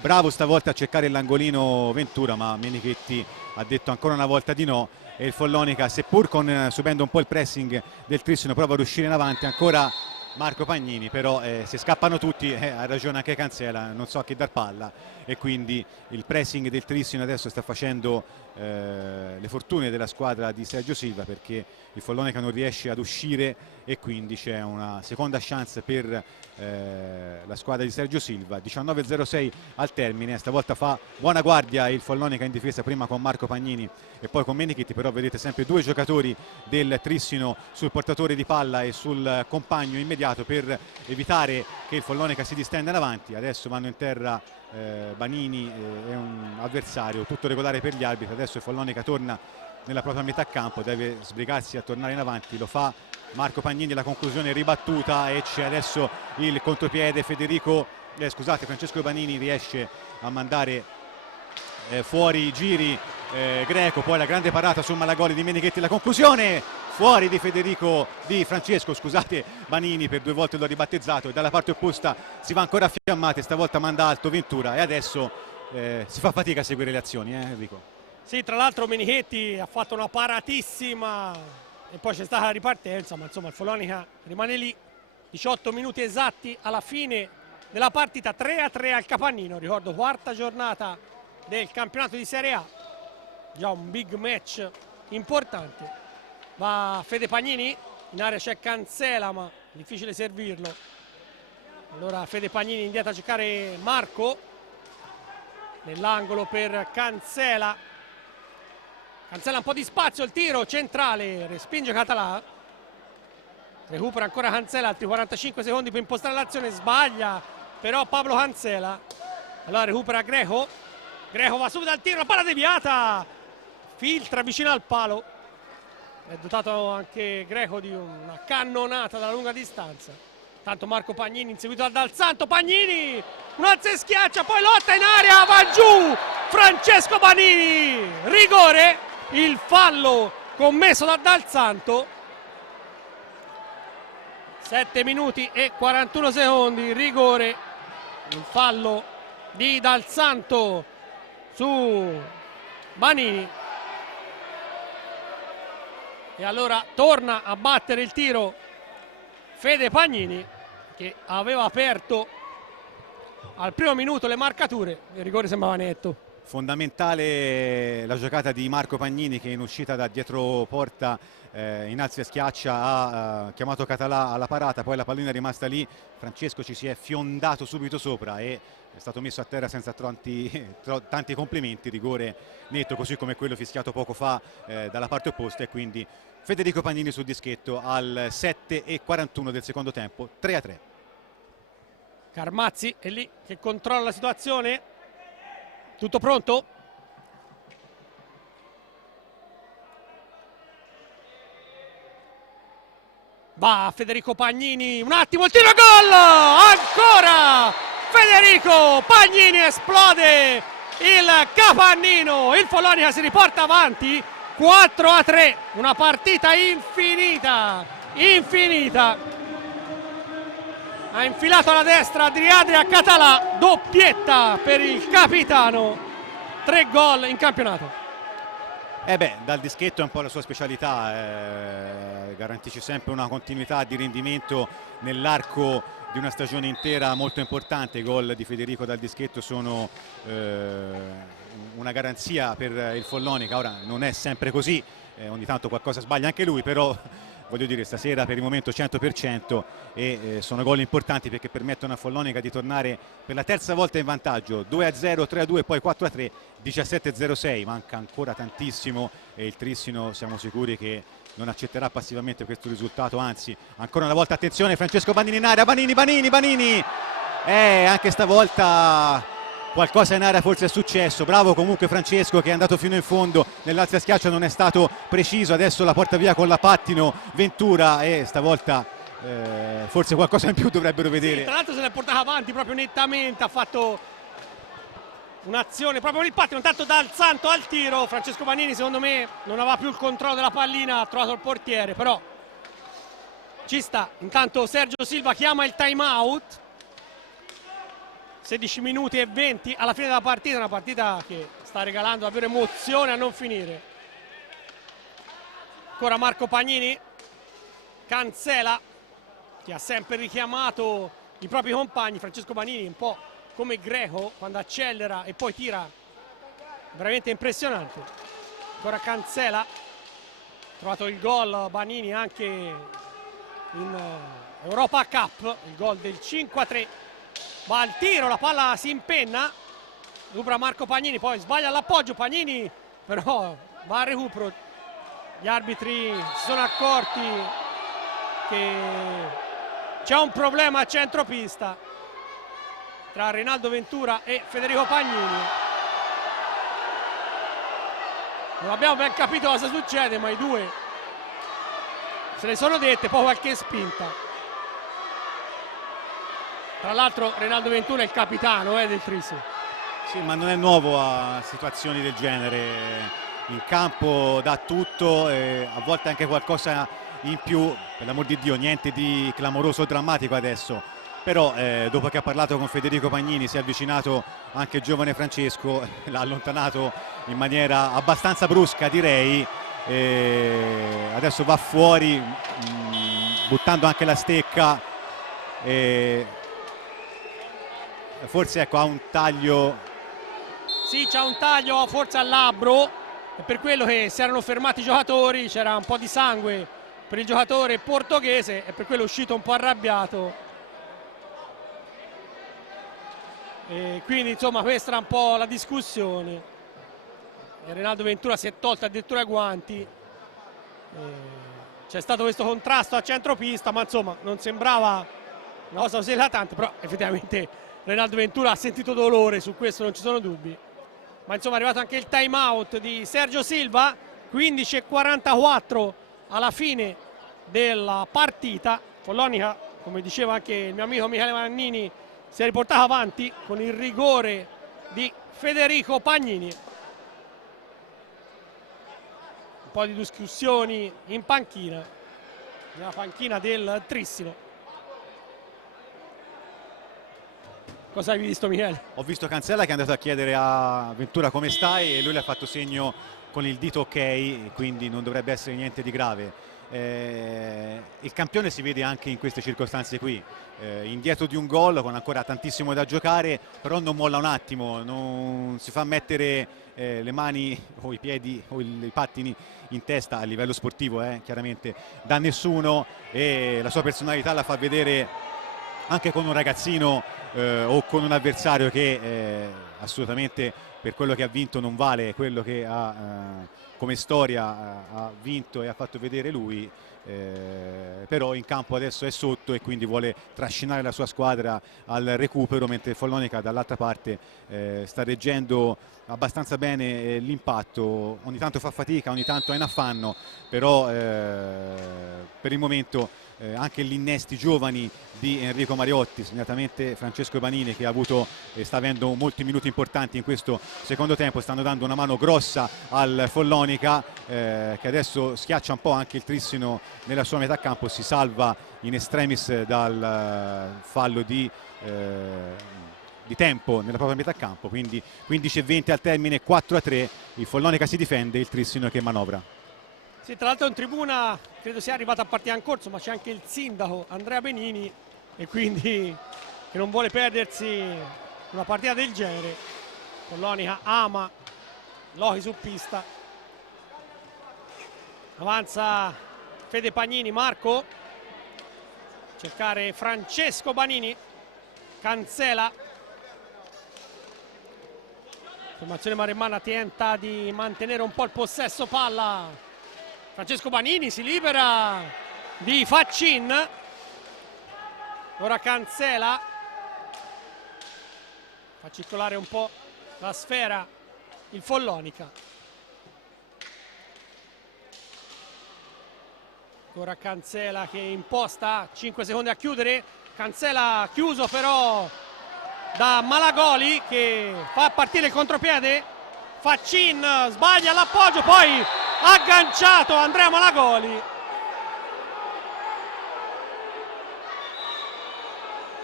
bravo stavolta a cercare l'angolino Ventura, ma Menichetti ha detto ancora una volta di no, e il Follonica, seppur subendo un po' il pressing del Trissino, prova ad uscire in avanti ancora Marco Pagnini, però se scappano tutti ha ragione anche Cancela, non so a chi dar palla, e quindi il pressing del Trissino adesso sta facendo le fortune della squadra di Sergio Silva, perché il Follonica non riesce ad uscire e quindi c'è una seconda chance per la squadra di Sergio Silva. 19:06 al termine, stavolta fa buona guardia il Follonica in difesa, prima con Marco Pagnini e poi con Menichetti, però vedete sempre due giocatori del Trissino sul portatore di palla e sul compagno immediato per evitare che il Follonica si distenda in avanti. Adesso vanno in terra Banini è un avversario, tutto regolare per gli arbitri. Adesso il Follonica torna nella propria metà campo, deve sbrigarsi a tornare in avanti, lo fa Marco Pagnini, la conclusione ribattuta e c'è adesso il contropiede. Francesco Banini riesce a mandare fuori i giri Greco, poi la grande parata sul Malagoli di Menichetti, la conclusione fuori di Francesco Banini, per due volte l'ho ribattezzato, e dalla parte opposta si va ancora a fiammate, stavolta manda alto Ventura e adesso si fa fatica a seguire le azioni, Enrico. Sì, tra l'altro Menichetti ha fatto una paratissima e poi c'è stata la ripartenza, ma insomma il Follonica rimane lì. 18 minuti esatti alla fine della partita, 3-3 al Capannino, ricordo quarta giornata del campionato di Serie A, già un big match importante. Va Fede Pagnini, in area c'è Cancela ma difficile servirlo, allora Fede Pagnini indietro a cercare Marco, nell'angolo per Cancela un po' di spazio, il tiro centrale, respinge Català, recupera ancora Cancela, altri 45 secondi per impostare l'azione, sbaglia però Pablo Cancela, allora recupera Greco va subito al tiro, la palla deviata, filtra vicino al palo, è dotato anche Greco di una cannonata dalla lunga distanza. Tanto Marco Pagnini inseguito dal Santo, Pagnini un alza e schiaccia, poi lotta in area, va giù Francesco Banini, rigore, il fallo commesso da Dal Santo. 7 minuti e 41 secondi, rigore, il fallo di Dal Santo su Banini, e allora torna a battere il tiro Fede Pagnini, che aveva aperto al primo minuto le marcature, il rigore sembrava netto. Fondamentale la giocata di Marco Pagnini, che in uscita da dietro porta in alza e schiaccia ha chiamato Català alla parata, poi la pallina è rimasta lì, Francesco ci si è fiondato subito sopra e è stato messo a terra senza tanti complimenti. Rigore netto, così come quello fischiato poco fa dalla parte opposta, e quindi Federico Pagnini sul dischetto al 7:41 del secondo tempo, 3-3. Carmazzi è lì che controlla la situazione, tutto pronto? Va Federico Pagnini, un attimo, il tiro, gol! Ancora Federico Pagnini, esplode il Capannino, il Follonica si riporta avanti 4-3, una partita infinita. Ha infilato alla destra Adria Català, doppietta per il capitano, 3 gol in campionato. Dal dischetto è un po' la sua specialità, garantisce sempre una continuità di rendimento nell'arco di una stagione intera molto importante. I gol di Federico dal dischetto sono una garanzia per il Follonica. Ora non è sempre così, ogni tanto qualcosa sbaglia anche lui, però voglio dire, stasera per il momento 100%, e sono gol importanti perché permettono a Follonica di tornare per la terza volta in vantaggio, 2-0, 3-2, poi 4-3, 17-06, manca ancora tantissimo e il Trissino siamo sicuri che non accetterà passivamente questo risultato, anzi ancora una volta attenzione, Francesco Bannini in area, Bannini, anche stavolta qualcosa in area forse è successo. Bravo comunque Francesco, che è andato fino in fondo, nell'altra schiaccia non è stato preciso, adesso la porta via con la pattino Ventura, e stavolta forse qualcosa in più dovrebbero vedere. Sì, tra l'altro se l'è portata avanti proprio nettamente, ha fatto un'azione proprio con il pattino, tanto dal santo al tiro. Francesco Bannini secondo me non aveva più il controllo della pallina, ha trovato il portiere, però ci sta. Intanto Sergio Silva chiama il time out, 16 minuti e 20 alla fine della partita, una partita che sta regalando davvero emozione a non finire. Ancora Marco Pagnini, Cancela, che ha sempre richiamato i propri compagni. Francesco Bannini un po' come Greco quando accelera e poi tira, veramente impressionante. Ancora Cancela, ha trovato il gol Bannini anche in Europa Cup, il gol del 5-3. Va al tiro, la palla si impenna, recupera Marco Pagnini, poi sbaglia l'appoggio Pagnini, però va al recupero. Gli arbitri si sono accorti che c'è un problema a centropista tra Rinaldo Ventura e Federico Pagnini. Non abbiamo ben capito cosa succede, ma i due se ne sono dette, poi qualche spinta. Tra l'altro Rinaldo Ventura è il capitano del Trisi. Sì, ma non è nuovo a situazioni del genere. In campo dà tutto, a volte anche qualcosa in più, per l'amor di Dio, niente di clamoroso o drammatico adesso. Però dopo che ha parlato con Federico Pagnini si è avvicinato anche il giovane Francesco, l'ha allontanato in maniera abbastanza brusca, direi. Adesso va fuori buttando anche la stecca, forse ecco ha un taglio. Sì, c'ha un taglio forse al labbro, e per quello che si erano fermati i giocatori, c'era un po' di sangue per il giocatore portoghese e per quello è uscito un po' arrabbiato. E quindi insomma questa era un po' la discussione. E Rinaldo Ventura si è tolto addirittura i guanti. C'è stato questo contrasto a centropista, ma insomma non sembrava una cosa così eclatante, però effettivamente Rinaldo Ventura ha sentito dolore, su questo non ci sono dubbi. Ma insomma è arrivato anche il time out di Sergio Silva, 15:44 alla fine della partita. Follonica, come diceva anche il mio amico Michele Mannini, si è riportato avanti con il rigore di Federico Pagnini. Un po' di discussioni in panchina, nella panchina del Trissino. Cosa hai visto, Michele? Ho visto Cancella che è andato a chiedere a Ventura come stai e lui le ha fatto segno con il dito ok, quindi non dovrebbe essere niente di grave. Il campione si vede anche in queste circostanze qui, indietro di un gol con ancora tantissimo da giocare, però non molla un attimo, non si fa mettere le mani o i piedi o i pattini in testa a livello sportivo, chiaramente da nessuno, e la sua personalità la fa vedere anche con un ragazzino o con un avversario che assolutamente per quello che ha vinto non vale quello che ha come storia ha vinto e ha fatto vedere lui, però in campo adesso è sotto e quindi vuole trascinare la sua squadra al recupero, mentre Follonica dall'altra parte sta reggendo abbastanza bene l'impatto, ogni tanto fa fatica, ogni tanto è in affanno, però per il momento anche gli innesti giovani di Enrico Mariotti, segnatamente Francesco Bannini, che ha avuto e sta avendo molti minuti importanti in questo secondo tempo, stanno dando una mano grossa al Follonica, che adesso schiaccia un po' anche il Trissino nella sua metà campo, si salva in extremis dal fallo di tempo nella propria metà campo, quindi 15:20 al termine, 4-3, il Follonica si difende, il Trissino che manovra. Sì, tra l'altro in tribuna credo sia arrivato a partita in corso, ma c'è anche il sindaco Andrea Benini, e quindi che non vuole perdersi una partita del genere. Follonica ama l'hockey su pista. Avanza Fede Pagnini, Marco, cercare Francesco Bannini, Cancela. Formazione maremmana tenta di mantenere un po' il possesso palla Francesco Banini si libera di Faccin, ora Cancela, fa circolare un po' la sfera il Follonica. Ora Cancela che imposta, 5 secondi a chiudere, Cancela chiuso però da Malagoli che fa partire il contropiede, Faccin sbaglia l'appoggio, poi agganciato Andrea Malagoli.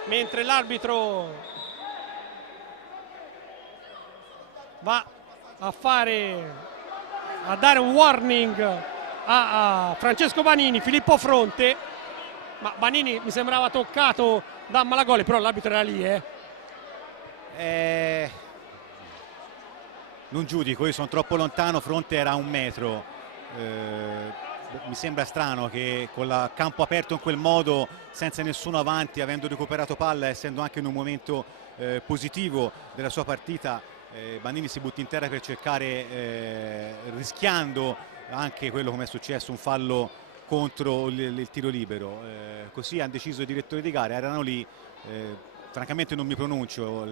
Mentre l'arbitro va a dare un warning a Francesco Banini, Filippo Fronte, ma Banini mi sembrava toccato da Malagoli, però l'arbitro era lì. Non giudico, io sono troppo lontano, Fronte era a 1 metro. Mi sembra strano che con il campo aperto in quel modo, senza nessuno avanti, avendo recuperato palla, essendo anche in un momento positivo della sua partita, Banini si butti in terra per cercare, rischiando anche quello come è successo, un fallo contro il tiro libero. Così hanno deciso i direttori di gara, erano lì. Francamente non mi pronuncio,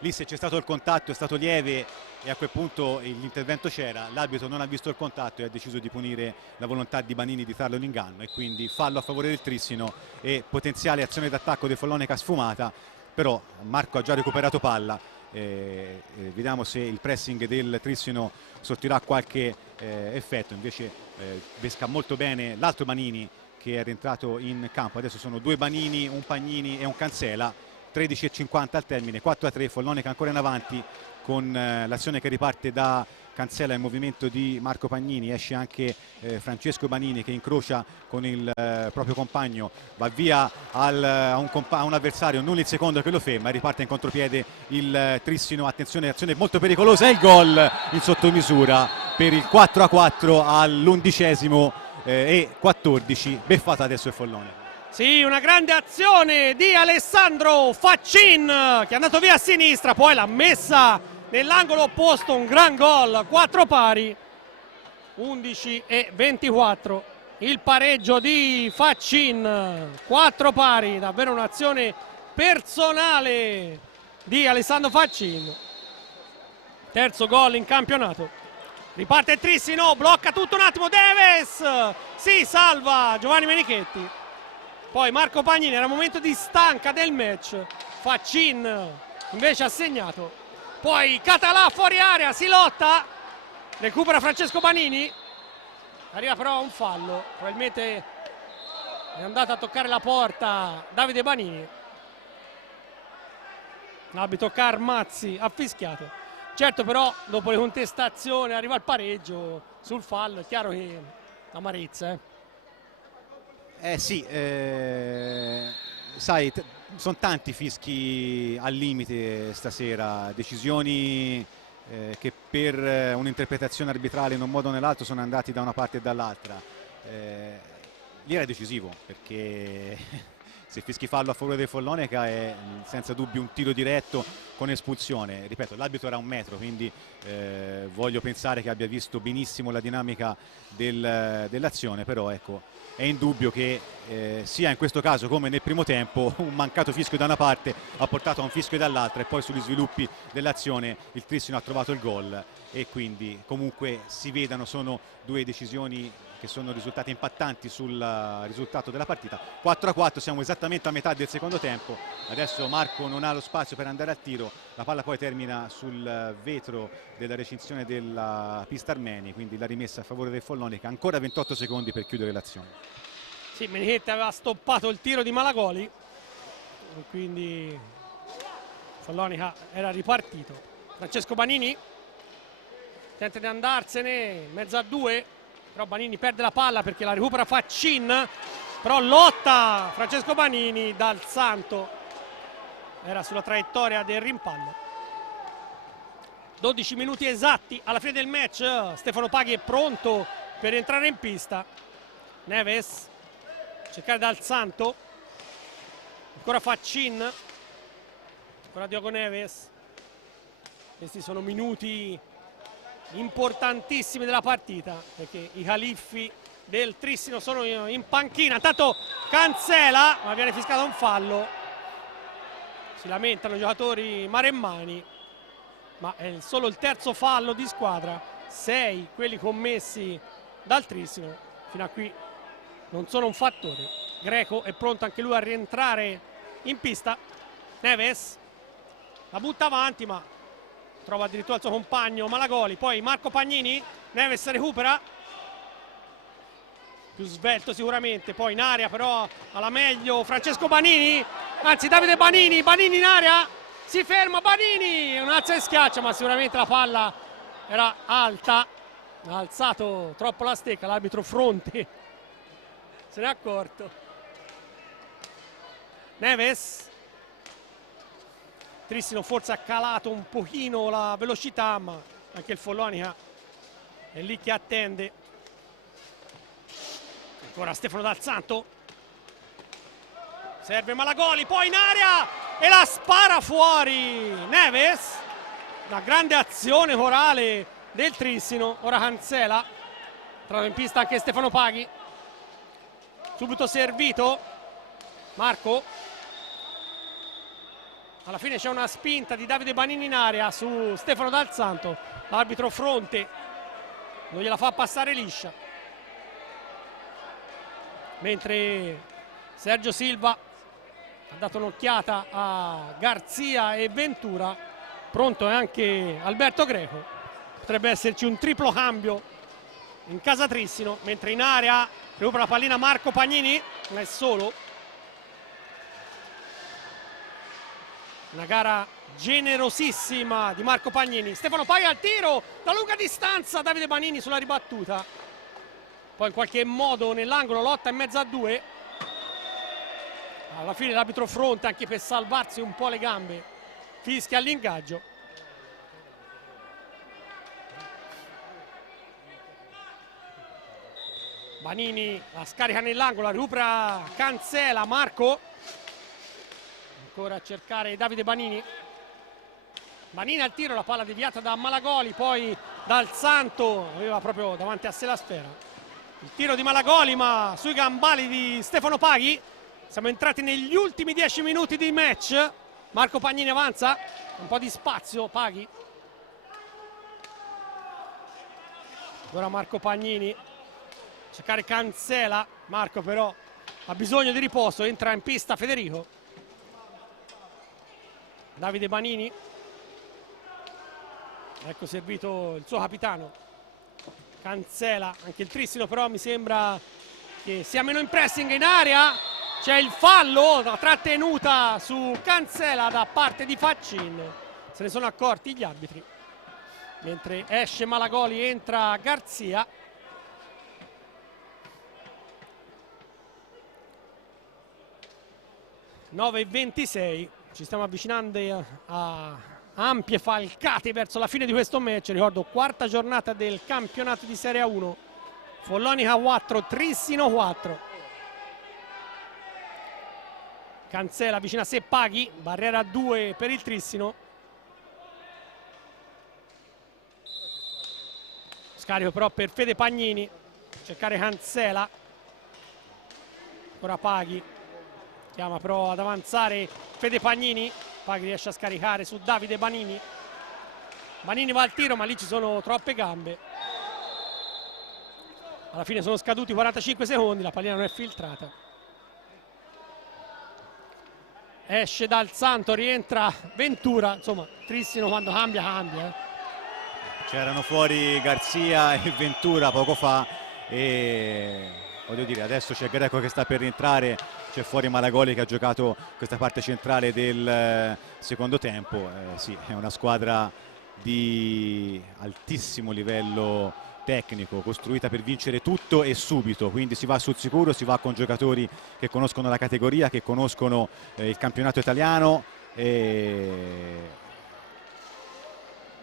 lì se c'è stato il contatto è stato lieve e a quel punto l'intervento c'era, l'arbitro non ha visto il contatto e ha deciso di punire la volontà di Banini di trarlo in inganno, e quindi fallo a favore del Trissino e potenziale azione d'attacco del Follonica sfumata. Però Marco ha già recuperato palla, vediamo se il pressing del Trissino sortirà qualche effetto. Invece pesca molto bene l'altro Banini che è rientrato in campo. Adesso sono 2 Banini, un Pagnini e un Cancela. 13,50 al termine, 4-3, Follonica ancora in avanti con l'azione che riparte da Cancela in movimento di Marco Pagnini. Esce anche Francesco Banini che incrocia con il proprio compagno, va via a un avversario, non il secondo che lo ferma, e riparte in contropiede il Trissino. Attenzione, azione molto pericolosa e il gol in sottomisura per il 4-4 all'11° e 14. Beffata adesso il Follonica. Sì, una grande azione di Alessandro Faccin che è andato via a sinistra, poi l'ha messa nell'angolo opposto, un gran gol, 4 pari, 11 e 24. Il pareggio di Faccin, 4 pari, davvero un'azione personale di Alessandro Faccin. Terzo gol in campionato. Riparte il Trissino, blocca tutto un attimo, Deves, si salva Giovanni Menichetti. Poi Marco Pagnini, era momento di stanca del match, Faccin invece ha segnato. Poi Català fuori area, si lotta, recupera Francesco Banini, arriva però a un fallo, probabilmente è andato a toccare la porta Davide Banini. L'arbitro Carmazzi ha fischiato. Certo, però dopo le contestazioni arriva il pareggio sul fallo, è chiaro che amarezza. Sì, sai, sono tanti fischi al limite stasera, decisioni che per un'interpretazione arbitrale in un modo o nell'altro sono andati da una parte e dall'altra. Lì era decisivo, perché se fischi fallo a favore del Follonica è senza dubbio un tiro diretto con espulsione. Ripeto, l'arbitro era a 1 metro, quindi voglio pensare che abbia visto benissimo la dinamica dell'azione, però ecco, è indubbio che sia in questo caso come nel primo tempo un mancato fischio da una parte ha portato a un fischio dall'altra, e poi sugli sviluppi dell'azione il Trissino ha trovato il gol, e quindi comunque si vedano, sono 2 decisioni che sono risultate impattanti sul risultato della partita. 4-4, siamo esattamente a metà del secondo tempo. Adesso Marco non ha lo spazio per andare al tiro, la palla poi termina sul vetro della recinzione della pista Armeni, quindi la rimessa a favore del Follonica. Ancora 28 secondi per chiudere l'azione. Sì, Menichetti aveva stoppato il tiro di Malagoli, quindi Follonica era ripartito. Francesco Banini tenta di andarsene in mezzo a 2, però Banini perde la palla perché la recupera Faccin, però lotta Francesco Banini dal Santo, era sulla traiettoria del rimpallo. 12 minuti esatti alla fine del match, Stefano Paghi è pronto per entrare in pista. Neves cercare dal Santo, ancora Faccin, ancora Diogo Neves. Questi sono minuti importantissimi della partita, perché i califfi del Trissino sono in panchina. Intanto Cancela, ma viene fiscato un fallo. Si lamentano i giocatori maremmani, ma è solo il terzo fallo di squadra, 6 quelli commessi dal Trissino. Fino a qui non sono un fattore. Greco è pronto anche lui a rientrare in pista. Neves la butta avanti, ma trova addirittura il suo compagno Malagoli. Poi Marco Pagnini, Neves recupera, più svelto sicuramente, poi in area però alla meglio Francesco Banini, anzi Davide Banini, Banini in area, si ferma Banini, un alza e schiaccia, ma sicuramente la palla era alta, ha alzato troppo la stecca, l'arbitro Fronti se ne è accorto. Neves, Trissino forse ha calato un pochino la velocità, ma anche il Follonica è lì che attende. Ancora Stefano Dal Santo, serve Malagoli, poi in area e la spara fuori Neves. Una grande azione corale del Trissino. Ora Cancela, trova in pista anche Stefano Paghi, subito servito Marco. Alla fine c'è una spinta di Davide Banini in area su Stefano Dal Santo, l'arbitro Fronte non gliela fa passare liscia, mentre Sergio Silva ha dato un'occhiata a Garzia e Ventura. Pronto è anche Alberto Greco, potrebbe esserci un triplo cambio in casa Trissino, mentre in area recupera la pallina Marco Pagnini, non è solo. Una gara generosissima di Marco Pagnini. Stefano Paghi al tiro da lunga distanza, Davide Banini sulla ribattuta, poi in qualche modo nell'angolo lotta in mezzo a due. Alla fine l'arbitro Fronte, anche per salvarsi un po' le gambe, fischia all'ingaggio. Banini la scarica nell'angolo, la recupera Cancela, Marco ancora a cercare Davide Banini. Banini al tiro, la palla deviata da Malagoli, poi Dal Santo aveva proprio davanti a sé la sfera. Il tiro di Malagoli, ma sui gambali di Stefano Paghi. Siamo entrati negli ultimi 10 minuti di match. Marco Pagnini avanza, un po' di spazio Paghi. Ora Marco Pagnini, cercare Cancela. Marco però ha bisogno di riposo, entra in pista Federico. Davide Banini, ecco servito il suo capitano Cancela. Anche il Trissino però mi sembra che sia meno in pressing. In area c'è il fallo, la trattenuta su Cancela da parte di Faccin, se ne sono accorti gli arbitri, mentre esce Malagoli, entra Garzia. (9:26). Ci stiamo avvicinando a ampie falcate verso la fine di questo match. Ricordo, quarta giornata del campionato di Serie A1. Follonica 4, Trissino 4. Cancela vicino a sé Paghi, barriera a 2 per il Trissino. Scarico però per Fede Pagnini, cercare Cancela. Ora Paghi chiama però ad avanzare Fede Pagnini. Paghi riesce a scaricare su Davide Banini. Banini va al tiro, ma lì ci sono troppe gambe. Alla fine sono scaduti 45 secondi, la pallina non è filtrata. Esce Dal Santo, rientra Ventura. Insomma, Trissino quando cambia, cambia. C'erano fuori Garzia e Ventura poco fa e voglio dire, adesso c'è Greco che sta per rientrare, c'è fuori Malagoli che ha giocato questa parte centrale del secondo tempo. Sì, è una squadra di altissimo livello tecnico, costruita per vincere tutto e subito, quindi si va sul sicuro, si va con giocatori che conoscono la categoria, che conoscono il campionato italiano.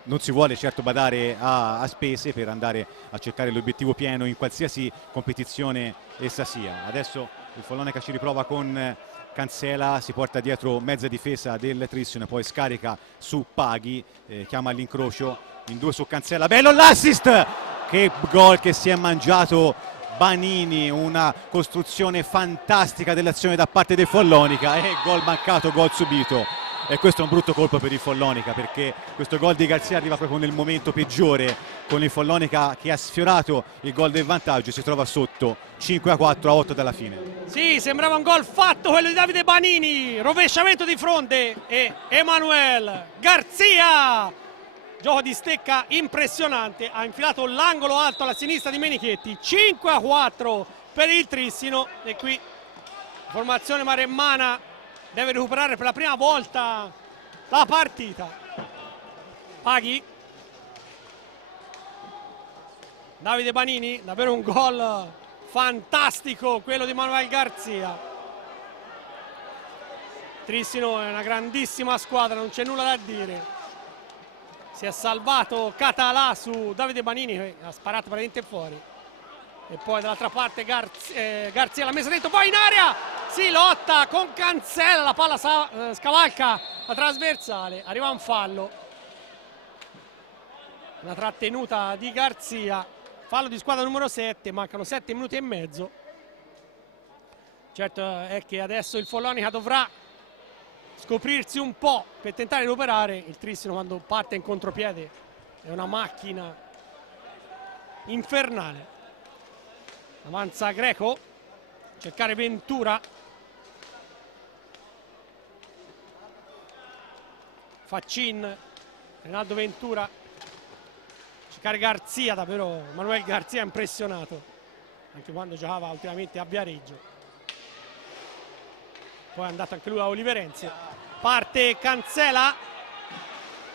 Non si vuole certo badare a spese per andare a cercare l'obiettivo pieno in qualsiasi competizione essa sia. Adesso il Follonica ci riprova con Cancela, si porta dietro mezza difesa del Trissino, poi scarica su Paghi, chiama all'incrocio in due su Cancela. Bello l'assist! Che gol che si è mangiato Banini, una costruzione fantastica dell'azione da parte del Follonica e gol mancato, gol subito. E questo è un brutto colpo per il Follonica, perché questo gol di Garzia arriva proprio nel momento peggiore, con il Follonica che ha sfiorato il gol del vantaggio e si trova sotto 5-4 a 8 dalla fine. Sì, sembrava un gol fatto quello di Davide Banini, rovesciamento di fronte e Emanuel Garzia, gioco di stecca impressionante, ha infilato l'angolo alto alla sinistra di Menichetti, 5-4 per il Trissino e qui la formazione maremmana deve recuperare per la prima volta la partita. Paghi, Davide Banini, davvero un gol fantastico quello di Manuel Garzia. Trissino è una grandissima squadra, non c'è nulla da dire. Si è salvato Català su Davide Banini che ha sparato praticamente fuori. E poi dall'altra parte Garzia l'ha messa dentro, poi in area si lotta con Cancella, la palla scavalca la trasversale, arriva un fallo, una trattenuta di Garzia, fallo di squadra numero 7, mancano 7 minuti e mezzo. Certo è che adesso il Follonica dovrà scoprirsi un po' per tentare di recuperare. Il Trissino quando parte in contropiede è una macchina infernale. Avanza Greco, cercare Ventura, Faccin, Rinaldo Ventura, cercare Garzia, davvero Manuel Garzia è impressionato, anche quando giocava ultimamente a Viareggio. Poi è andato anche lui a Oliverense, parte Cancela,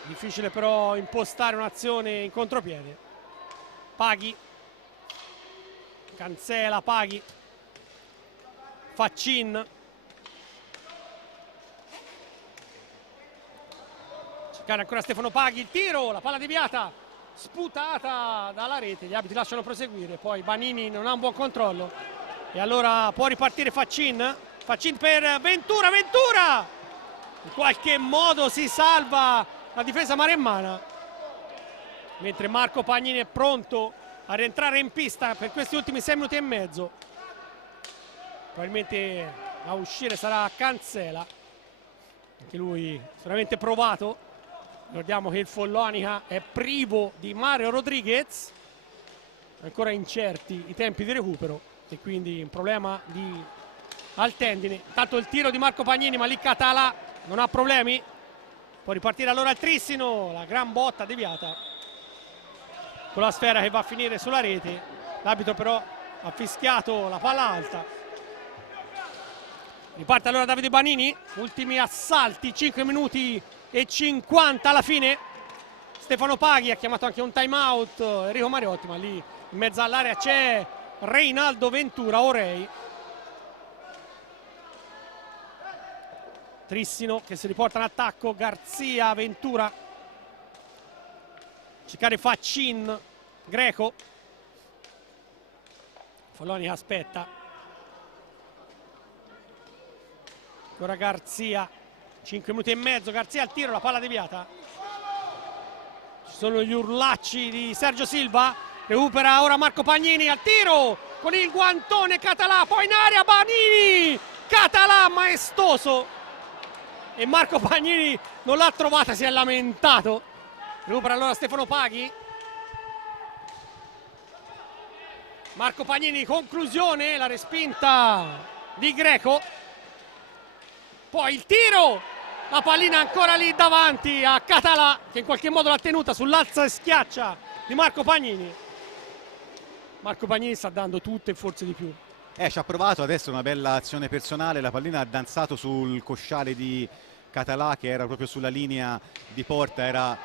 difficile però impostare un'azione in contropiede. Paghi, Cancela, Paghi, Faccin, cercare ancora Stefano Paghi, il tiro, la palla deviata, sputata dalla rete, gli arbitri lasciano proseguire, poi Banini non ha un buon controllo e allora può ripartire Faccin, Faccin per Ventura, Ventura in qualche modo si salva la difesa maremmana, mentre Marco Pagnini è pronto a rientrare in pista per questi ultimi 6 minuti e mezzo. Probabilmente a uscire sarà Cancela, anche lui sicuramente provato. Ricordiamo che il Follonica è privo di Mario Rodriguez, ancora incerti i tempi di recupero e quindi un problema al tendine. Tanto il tiro di Marco Pagnini, ma lì Català non ha problemi, può ripartire allora il Trissino, la gran botta deviata con la sfera che va a finire sulla rete. L'arbitro però ha fischiato la palla alta. Riparte allora Davide Banini, ultimi assalti, 5 minuti e 50 alla fine. Stefano Paghi ha chiamato anche un time out Enrico Mariotti, ma lì in mezzo all'area c'è Reinaldo Ventura, Orei. Trissino che si riporta in attacco, Garzia, Ventura, cercare Faccin, Greco, Follonica aspetta, ancora Garzia, 5 minuti e mezzo, Garzia al tiro, la palla deviata, ci sono gli urlacci di Sergio Silva, recupera ora Marco Pagnini al tiro con il guantone Català, poi in area Banini, Català maestoso e Marco Pagnini non l'ha trovata, si è lamentato. Recupera allora Stefano Paghi, Marco Pagnini, conclusione, la respinta di Greco, poi il tiro, la pallina ancora lì davanti a Català che in qualche modo l'ha tenuta sull'alza e schiaccia di Marco Pagnini. Marco Pagnini sta dando tutto e forse di più. Ci ha provato adesso una bella azione personale, la pallina ha danzato sul cosciale di Català che era proprio sulla linea di porta, era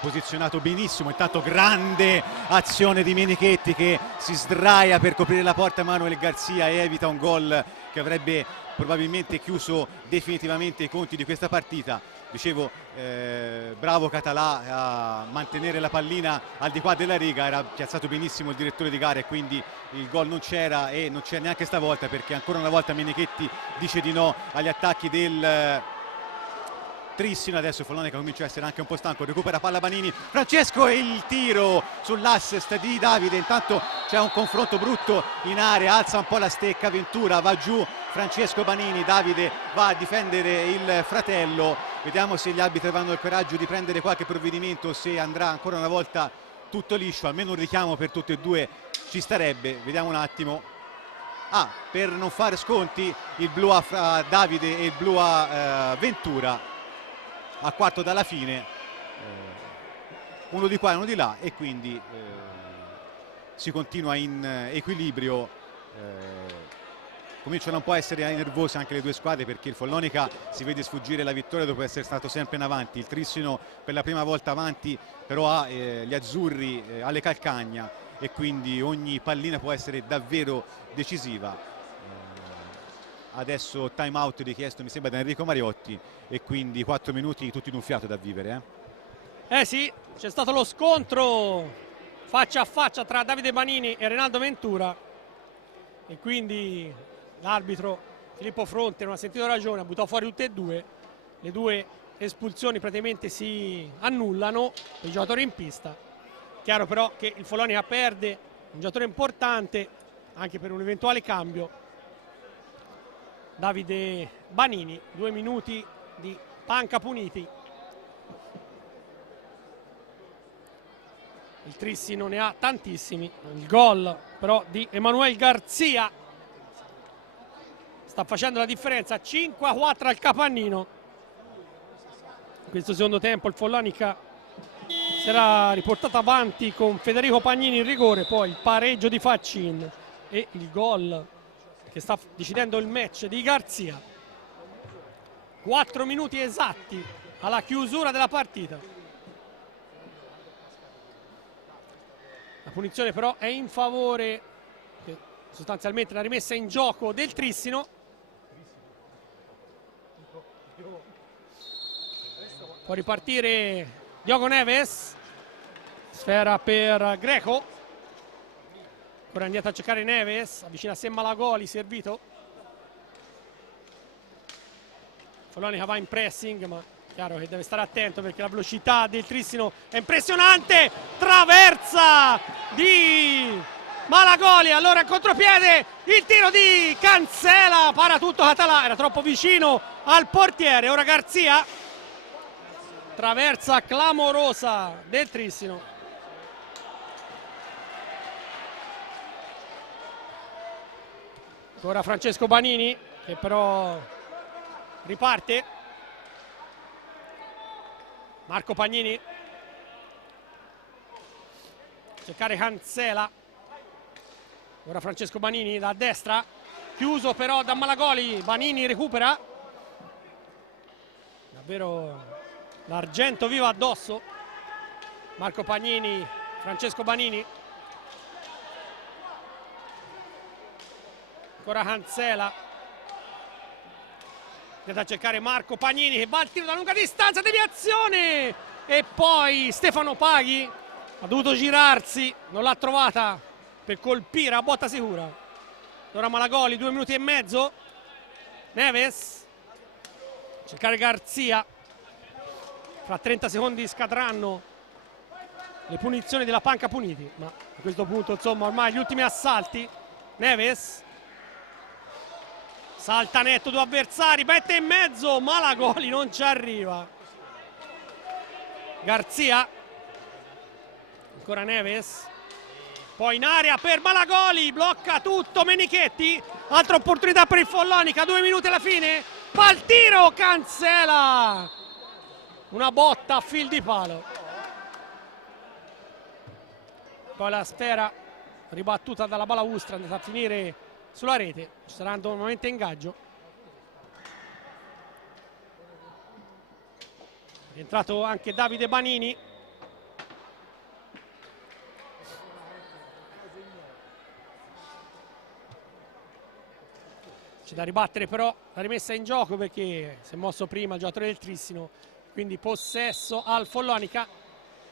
posizionato benissimo. Intanto grande azione di Menichetti che si sdraia per coprire la porta, Manuel Garzia, e evita un gol che avrebbe probabilmente chiuso definitivamente i conti di questa partita. Dicevo, bravo Català a mantenere la pallina al di qua della riga, era piazzato benissimo il direttore di gara e quindi il gol non c'era e non c'è neanche stavolta, perché ancora una volta Menichetti dice di no agli attacchi del Trissino. Adesso Follonica comincia a essere anche un po' stanco, recupera palla Banini, Francesco, e il tiro sull'assist di Davide. Intanto c'è un confronto brutto in area, alza un po' la stecca Ventura, va giù Francesco Banini, Davide va a difendere il fratello. Vediamo se gli arbitri avranno il coraggio di prendere qualche provvedimento, se andrà ancora una volta tutto liscio, almeno un richiamo per tutti e due ci starebbe. Vediamo un attimo. Per non fare sconti, il blu a Davide e il blu a Ventura, a quarto dalla fine, uno di qua e uno di là, e quindi si continua in equilibrio. Cominciano un po' a essere nervose anche le due squadre, perché il Follonica si vede sfuggire la vittoria dopo essere stato sempre in avanti, il Trissino per la prima volta avanti, però ha gli azzurri alle calcagna, e quindi ogni pallina può essere davvero decisiva. Adesso time out richiesto mi sembra da Enrico Mariotti, e quindi 4 minuti tutti in un fiato da vivere. Sì, c'è stato lo scontro faccia a faccia tra Davide Banini e Rinaldo Ventura, e quindi l'arbitro Filippo Fronte non ha sentito ragione, ha buttato fuori tutte e due. Le due espulsioni praticamente si annullano per i giocatori in pista. Chiaro però che il Follonica perde un giocatore importante anche per un eventuale cambio. Davide Banini, 2 minuti di panca puniti. Il Trissino ne ha tantissimi. Il gol però di Emanuel Garzia sta facendo la differenza, 5-4 al Capannino. In questo secondo tempo il Follonica si era riportato avanti con Federico Pagnini in rigore, poi il pareggio di Faccin e il gol che sta decidendo il match di Garzia. 4 minuti esatti alla chiusura della partita. La punizione però è in favore, sostanzialmente la rimessa in gioco del Trissino. Può ripartire Diogo Neves, sfera per Greco, ora è andato a cercare Neves, avvicina a sé Malagoli, servito. Follonica va in pressing, ma chiaro che deve stare attento perché la velocità del Trissino è impressionante. Traversa di Malagoli, allora in contropiede il tiro di Cancela, para tutto Català, era troppo vicino al portiere. Ora Garzia, traversa clamorosa del Trissino. Ora Francesco Banini che però riparte. Marco Pagnini, cercare Cancela. Ora Francesco Banini da destra, chiuso però da Malagoli. Banini recupera, davvero l'argento viva addosso. Marco Pagnini, Francesco Banini, ancora Cancela, da cercare Marco Pagnini che va al tiro da lunga distanza, deviazione, e poi Stefano Paghi ha dovuto girarsi, non l'ha trovata per colpire a botta sicura. Ora Malagoli, 2 minuti e mezzo. Neves, cercare Garzia. Fra 30 secondi scadranno le punizioni della panca puniti, ma a questo punto insomma ormai gli ultimi assalti. Neves salta netto, 2 avversari, mette in mezzo, Malagoli non ci arriva. Garzia, ancora Neves, poi in area per Malagoli, blocca tutto Menichetti, altra opportunità per il Follonica, 2 minuti alla fine, fa il tiro, Cancela, una botta a fil di palo. Poi la sfera ribattuta dalla balaustra è andata a finire sulla rete, ci sarà nuovamente ingaggio. È entrato anche Davide Banini. C'è da ribattere però la rimessa in gioco perché si è mosso prima il giocatore del Trissino, quindi possesso al Follonica.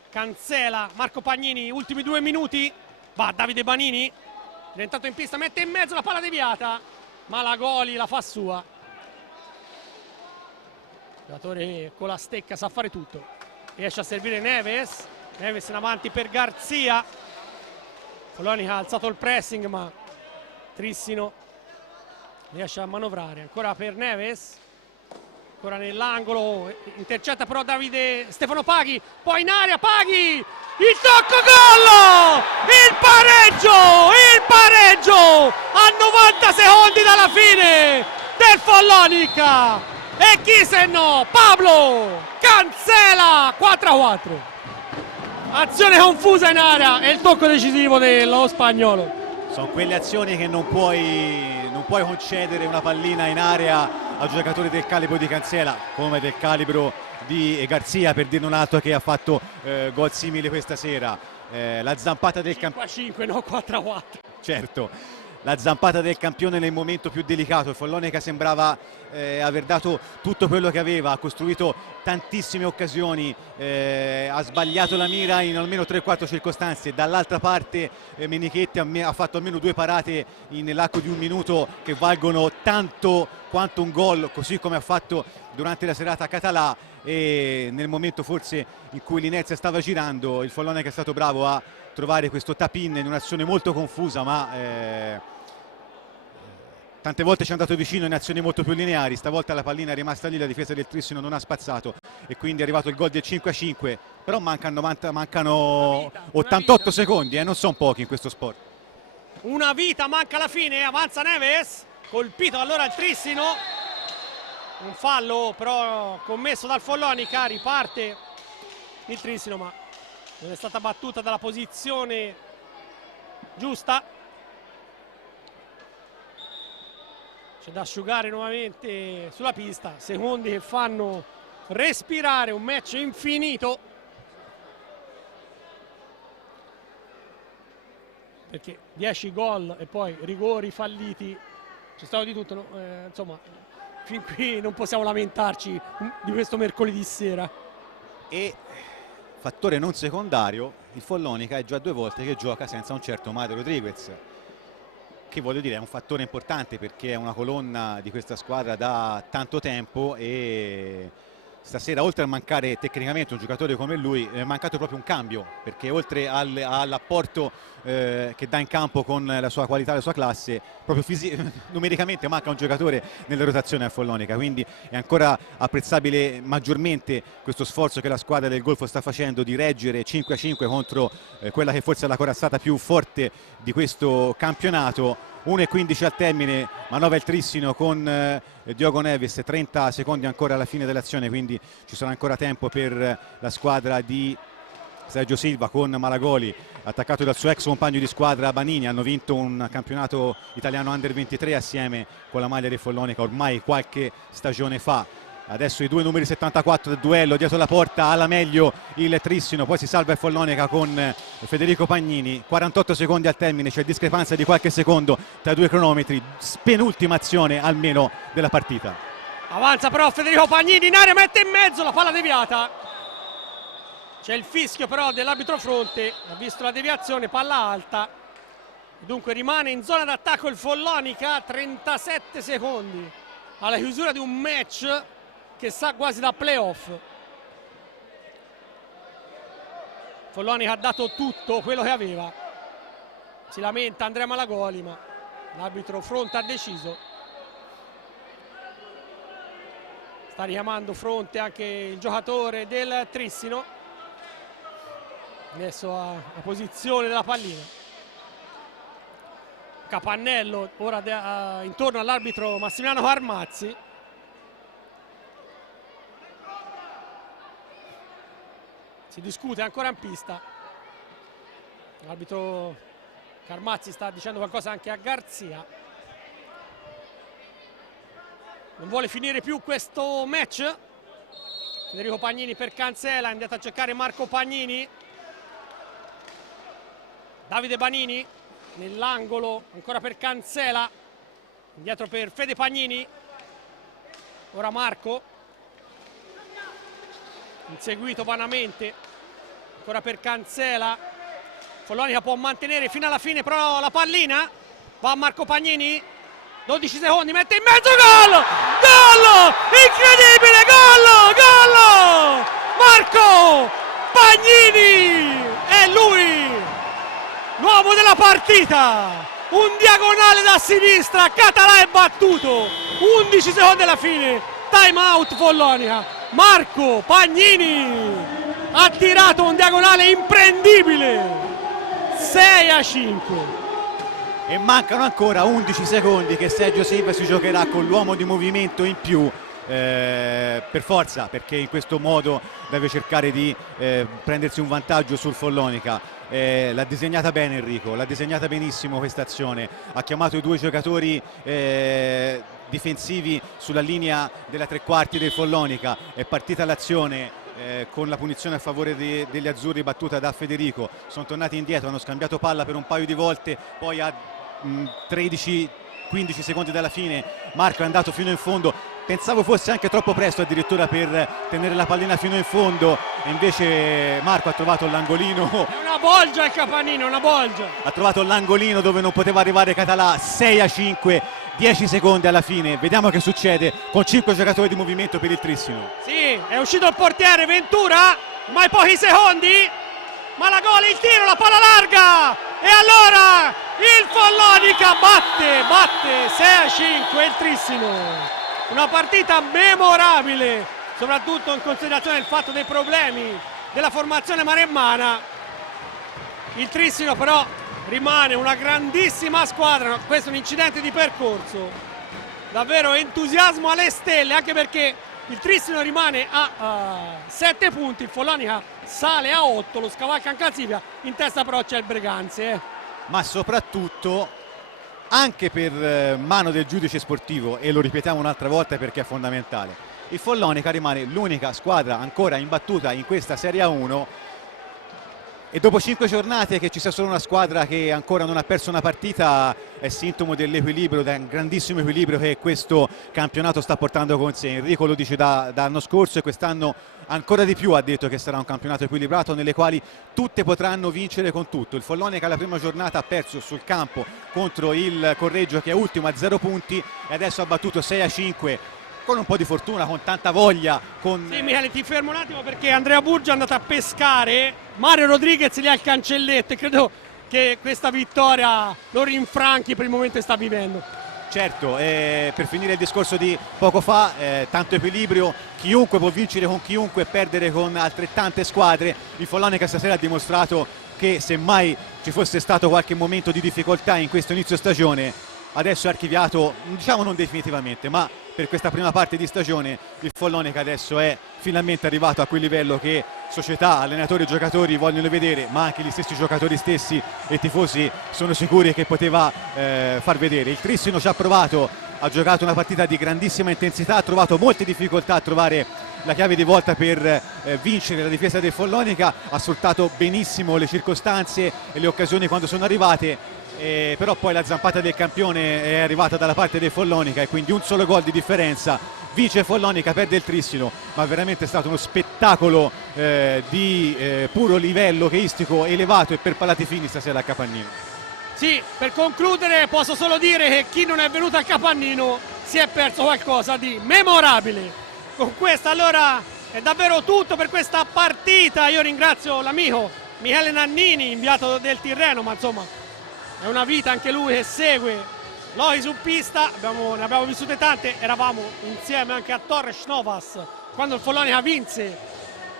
Cancela, Marco Pagnini, ultimi 2 minuti, va Davide Banini, diventato in pista, mette in mezzo la palla deviata, Malagoli la fa sua. giocatore che con la stecca sa fare tutto. Riesce a servire Neves, Neves in avanti per Garzia. Follonica ha alzato il pressing, ma Trissino riesce a manovrare. Ancora per Neves, ancora nell'angolo, intercetta però Stefano Paghi, poi in area Paghi, il tocco, gol! Il pareggio a 90 secondi dalla fine del Follonica. E chi se no? Pablo Cancela, 4-4. Azione confusa in area e il tocco decisivo dello spagnolo. Sono quelle azioni che non puoi concedere una pallina in area a giocatori del calibro di Cancela, come del calibro di Garzia, per dirne un altro che ha fatto gol simili questa sera. La zampata del campione. 5-5, no 4-4. Certo. La zampata del campione nel momento più delicato. Il Follonica sembrava aver dato tutto quello che aveva, ha costruito tantissime occasioni, ha sbagliato la mira in almeno 3-4 circostanze. Dall'altra parte Menichetti ha fatto almeno 2 parate nell'arco di un minuto che valgono tanto quanto un gol, così come ha fatto durante la serata a Català, e nel momento forse in cui l'inerzia stava girando il Follonica è stato bravo a trovare questo tap-in in un'azione molto confusa, ma tante volte ci è andato vicino in azioni molto più lineari. Stavolta la pallina è rimasta lì, la difesa del Trissino non ha spazzato e quindi è arrivato il gol del 5-5, però mancano 88 secondi, non sono pochi in questo sport. Una vita manca alla fine, avanza Neves, colpito allora il Trissino, un fallo però commesso dal Follonica, riparte il Trissino ma non è stata battuta dalla posizione giusta. C'è da asciugare nuovamente sulla pista, secondi che fanno respirare, un match infinito. Perché 10 gol e poi rigori falliti, c'è stato di tutto, no? Insomma, fin qui non possiamo lamentarci di questo mercoledì sera. E fattore non secondario, il Follonica è già 2 volte che gioca senza un certo Mario Rodriguez, che voglio dire è un fattore importante perché è una colonna di questa squadra da tanto tempo, e stasera oltre a mancare tecnicamente un giocatore come lui è mancato proprio un cambio, perché oltre all'apporto che dà in campo con la sua qualità, la sua classe, proprio numericamente manca un giocatore nelle rotazioni al Follonica, quindi è ancora apprezzabile maggiormente questo sforzo che la squadra del Golfo sta facendo di reggere 5-5 contro quella che forse è la corazzata più forte di questo campionato. 1:15 al termine, manovra il Trissino con Diogo Neves, 30 secondi ancora alla fine dell'azione, quindi ci sarà ancora tempo per la squadra di Sergio Silva con Malagoli attaccato dal suo ex compagno di squadra Banini. Hanno vinto un campionato italiano Under 23 assieme con la maglia del Follonica ormai qualche stagione fa. Adesso i 2 numeri 74 del duello dietro la porta, alla meglio il Trissino, poi si salva il Follonica con Federico Pagnini. 48 secondi al termine, c'è discrepanza di qualche secondo tra i 2 cronometri, penultima azione almeno della partita. Avanza però Federico Pagnini in area, mette in mezzo, la palla deviata. C'è il fischio però dell'arbitro fronte, ha visto la deviazione, palla alta. Dunque rimane in zona d'attacco il Follonica, 37 secondi alla chiusura di un match che sa quasi da playoff. Follonica ha dato tutto quello che aveva. Si lamenta Andrea Malagoli, ma l'arbitro Fronte ha deciso. Sta richiamando Fronte anche il giocatore del Trissino. Adesso a posizione della pallina. Capannello ora intorno all'arbitro Massimiliano Carmazzi. Si discute ancora in pista. L'arbitro Carmazzi sta dicendo qualcosa anche a Garzia. Non vuole finire più questo match. Federico Pagnini per Cancela, è andato a cercare Marco Pagnini. Davide Banini nell'angolo, ancora per Cancela, indietro per Fede Pagnini. Ora Marco, inseguito vanamente, ancora per Cancela. Follonica può mantenere fino alla fine però la pallina, va a Marco Pagnini, 12 secondi, mette in mezzo, gol! Gol! Incredibile, gol! Marco Pagnini! È lui! L'uomo della partita! Un diagonale da sinistra, Català è battuto! 11 secondi alla fine, time out Follonica. Marco Pagnini ha tirato un diagonale imprendibile! 6-5. E mancano ancora 11 secondi che Sergio Silva si giocherà con l'uomo di movimento in più, per forza, perché in questo modo deve cercare di prendersi un vantaggio sul Follonica. L'ha disegnata bene Enrico, l'ha disegnata benissimo questa azione, ha chiamato i due giocatori difensivi sulla linea della tre quarti del Follonica, è partita l'azione con la punizione a favore degli azzurri battuta da Federico, sono tornati indietro, hanno scambiato palla per un paio di volte, poi a 13-15 secondi dalla fine Marco è andato fino in fondo, pensavo fosse anche troppo presto addirittura per tenere la pallina fino in fondo, e invece Marco ha trovato l'angolino. È una bolgia il Capannino, una bolgia. Ha trovato l'angolino dove non poteva arrivare Català. 6-5, 10 secondi alla fine, vediamo che succede con 5 giocatori di movimento per il Trissino. Sì, è uscito il portiere Ventura, ma pochi secondi, ma la gol, il tiro, la palla larga, e allora il Follonica batte 6-5 il Trissino. Una partita memorabile, soprattutto in considerazione del fatto dei problemi della formazione maremmana. Il Trissino però rimane una grandissima squadra, questo è un incidente di percorso, davvero entusiasmo alle stelle, anche perché il Trissino rimane a 7 punti, il Follonica sale a 8, lo scavalca in classifica, in testa però c'è il Breganze. Ma soprattutto anche per mano del giudice sportivo, e lo ripetiamo un'altra volta perché è fondamentale, il Follonica rimane l'unica squadra ancora imbattuta in questa Serie A1, e dopo 5 giornate che ci sia solo una squadra che ancora non ha perso una partita è sintomo dell'equilibrio, del grandissimo equilibrio che questo campionato sta portando con sé. Enrico lo dice dall'anno scorso, e quest'anno ancora di più ha detto che sarà un campionato equilibrato nelle quali tutte potranno vincere con tutto. Il Follonica la prima giornata ha perso sul campo contro il Correggio, che è ultimo a 0 punti, e adesso ha battuto 6-5 con un po' di fortuna, con tanta voglia. Sì, Michele, ti fermo un attimo perché Andrea Burgio è andato a pescare, Mario Rodriguez lì al cancelletto, e credo che questa vittoria lo rinfranchi per il momento che sta vivendo. Certo, per finire il discorso di poco fa, tanto equilibrio, chiunque può vincere con chiunque e perdere con altrettante squadre. Il Follonica stasera ha dimostrato che semmai ci fosse stato qualche momento di difficoltà in questo inizio stagione, adesso è archiviato, diciamo non definitivamente, ma per questa prima parte di stagione il Follonica adesso è finalmente arrivato a quel livello che società, allenatori e giocatori vogliono vedere, ma anche gli stessi giocatori stessi e tifosi sono sicuri che poteva far vedere. Il Trissino ci ha provato, ha giocato una partita di grandissima intensità, ha trovato molte difficoltà a trovare la chiave di volta per vincere la difesa del Follonica, ha sfruttato benissimo le circostanze e le occasioni quando sono arrivate. Però poi la zampata del campione è arrivata dalla parte del Follonica, e quindi un solo gol di differenza, vince Follonica, perde il Trissino, ma veramente è stato uno spettacolo di puro livello cheistico elevato e per palati fini stasera a Capannino. Sì, per concludere posso solo dire che chi non è venuto a Capannino si è perso qualcosa di memorabile. Con questa allora è davvero tutto per questa partita, io ringrazio l'amico Michele Nannini, inviato del Tirreno, ma insomma è una vita anche lui che segue l'hockey su pista, ne abbiamo vissute tante, eravamo insieme anche a Torres Novas quando il Follonica vinse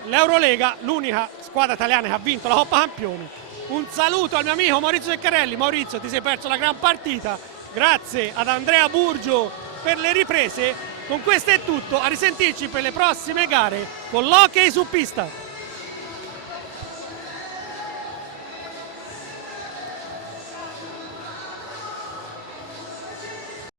l'Eurolega, l'unica squadra italiana che ha vinto la Coppa Campioni. Un saluto al mio amico Maurizio Ceccarelli. Maurizio, ti sei perso la gran partita, grazie ad Andrea Burgio per le riprese. Con questo è tutto, a risentirci per le prossime gare con l'hockey su pista.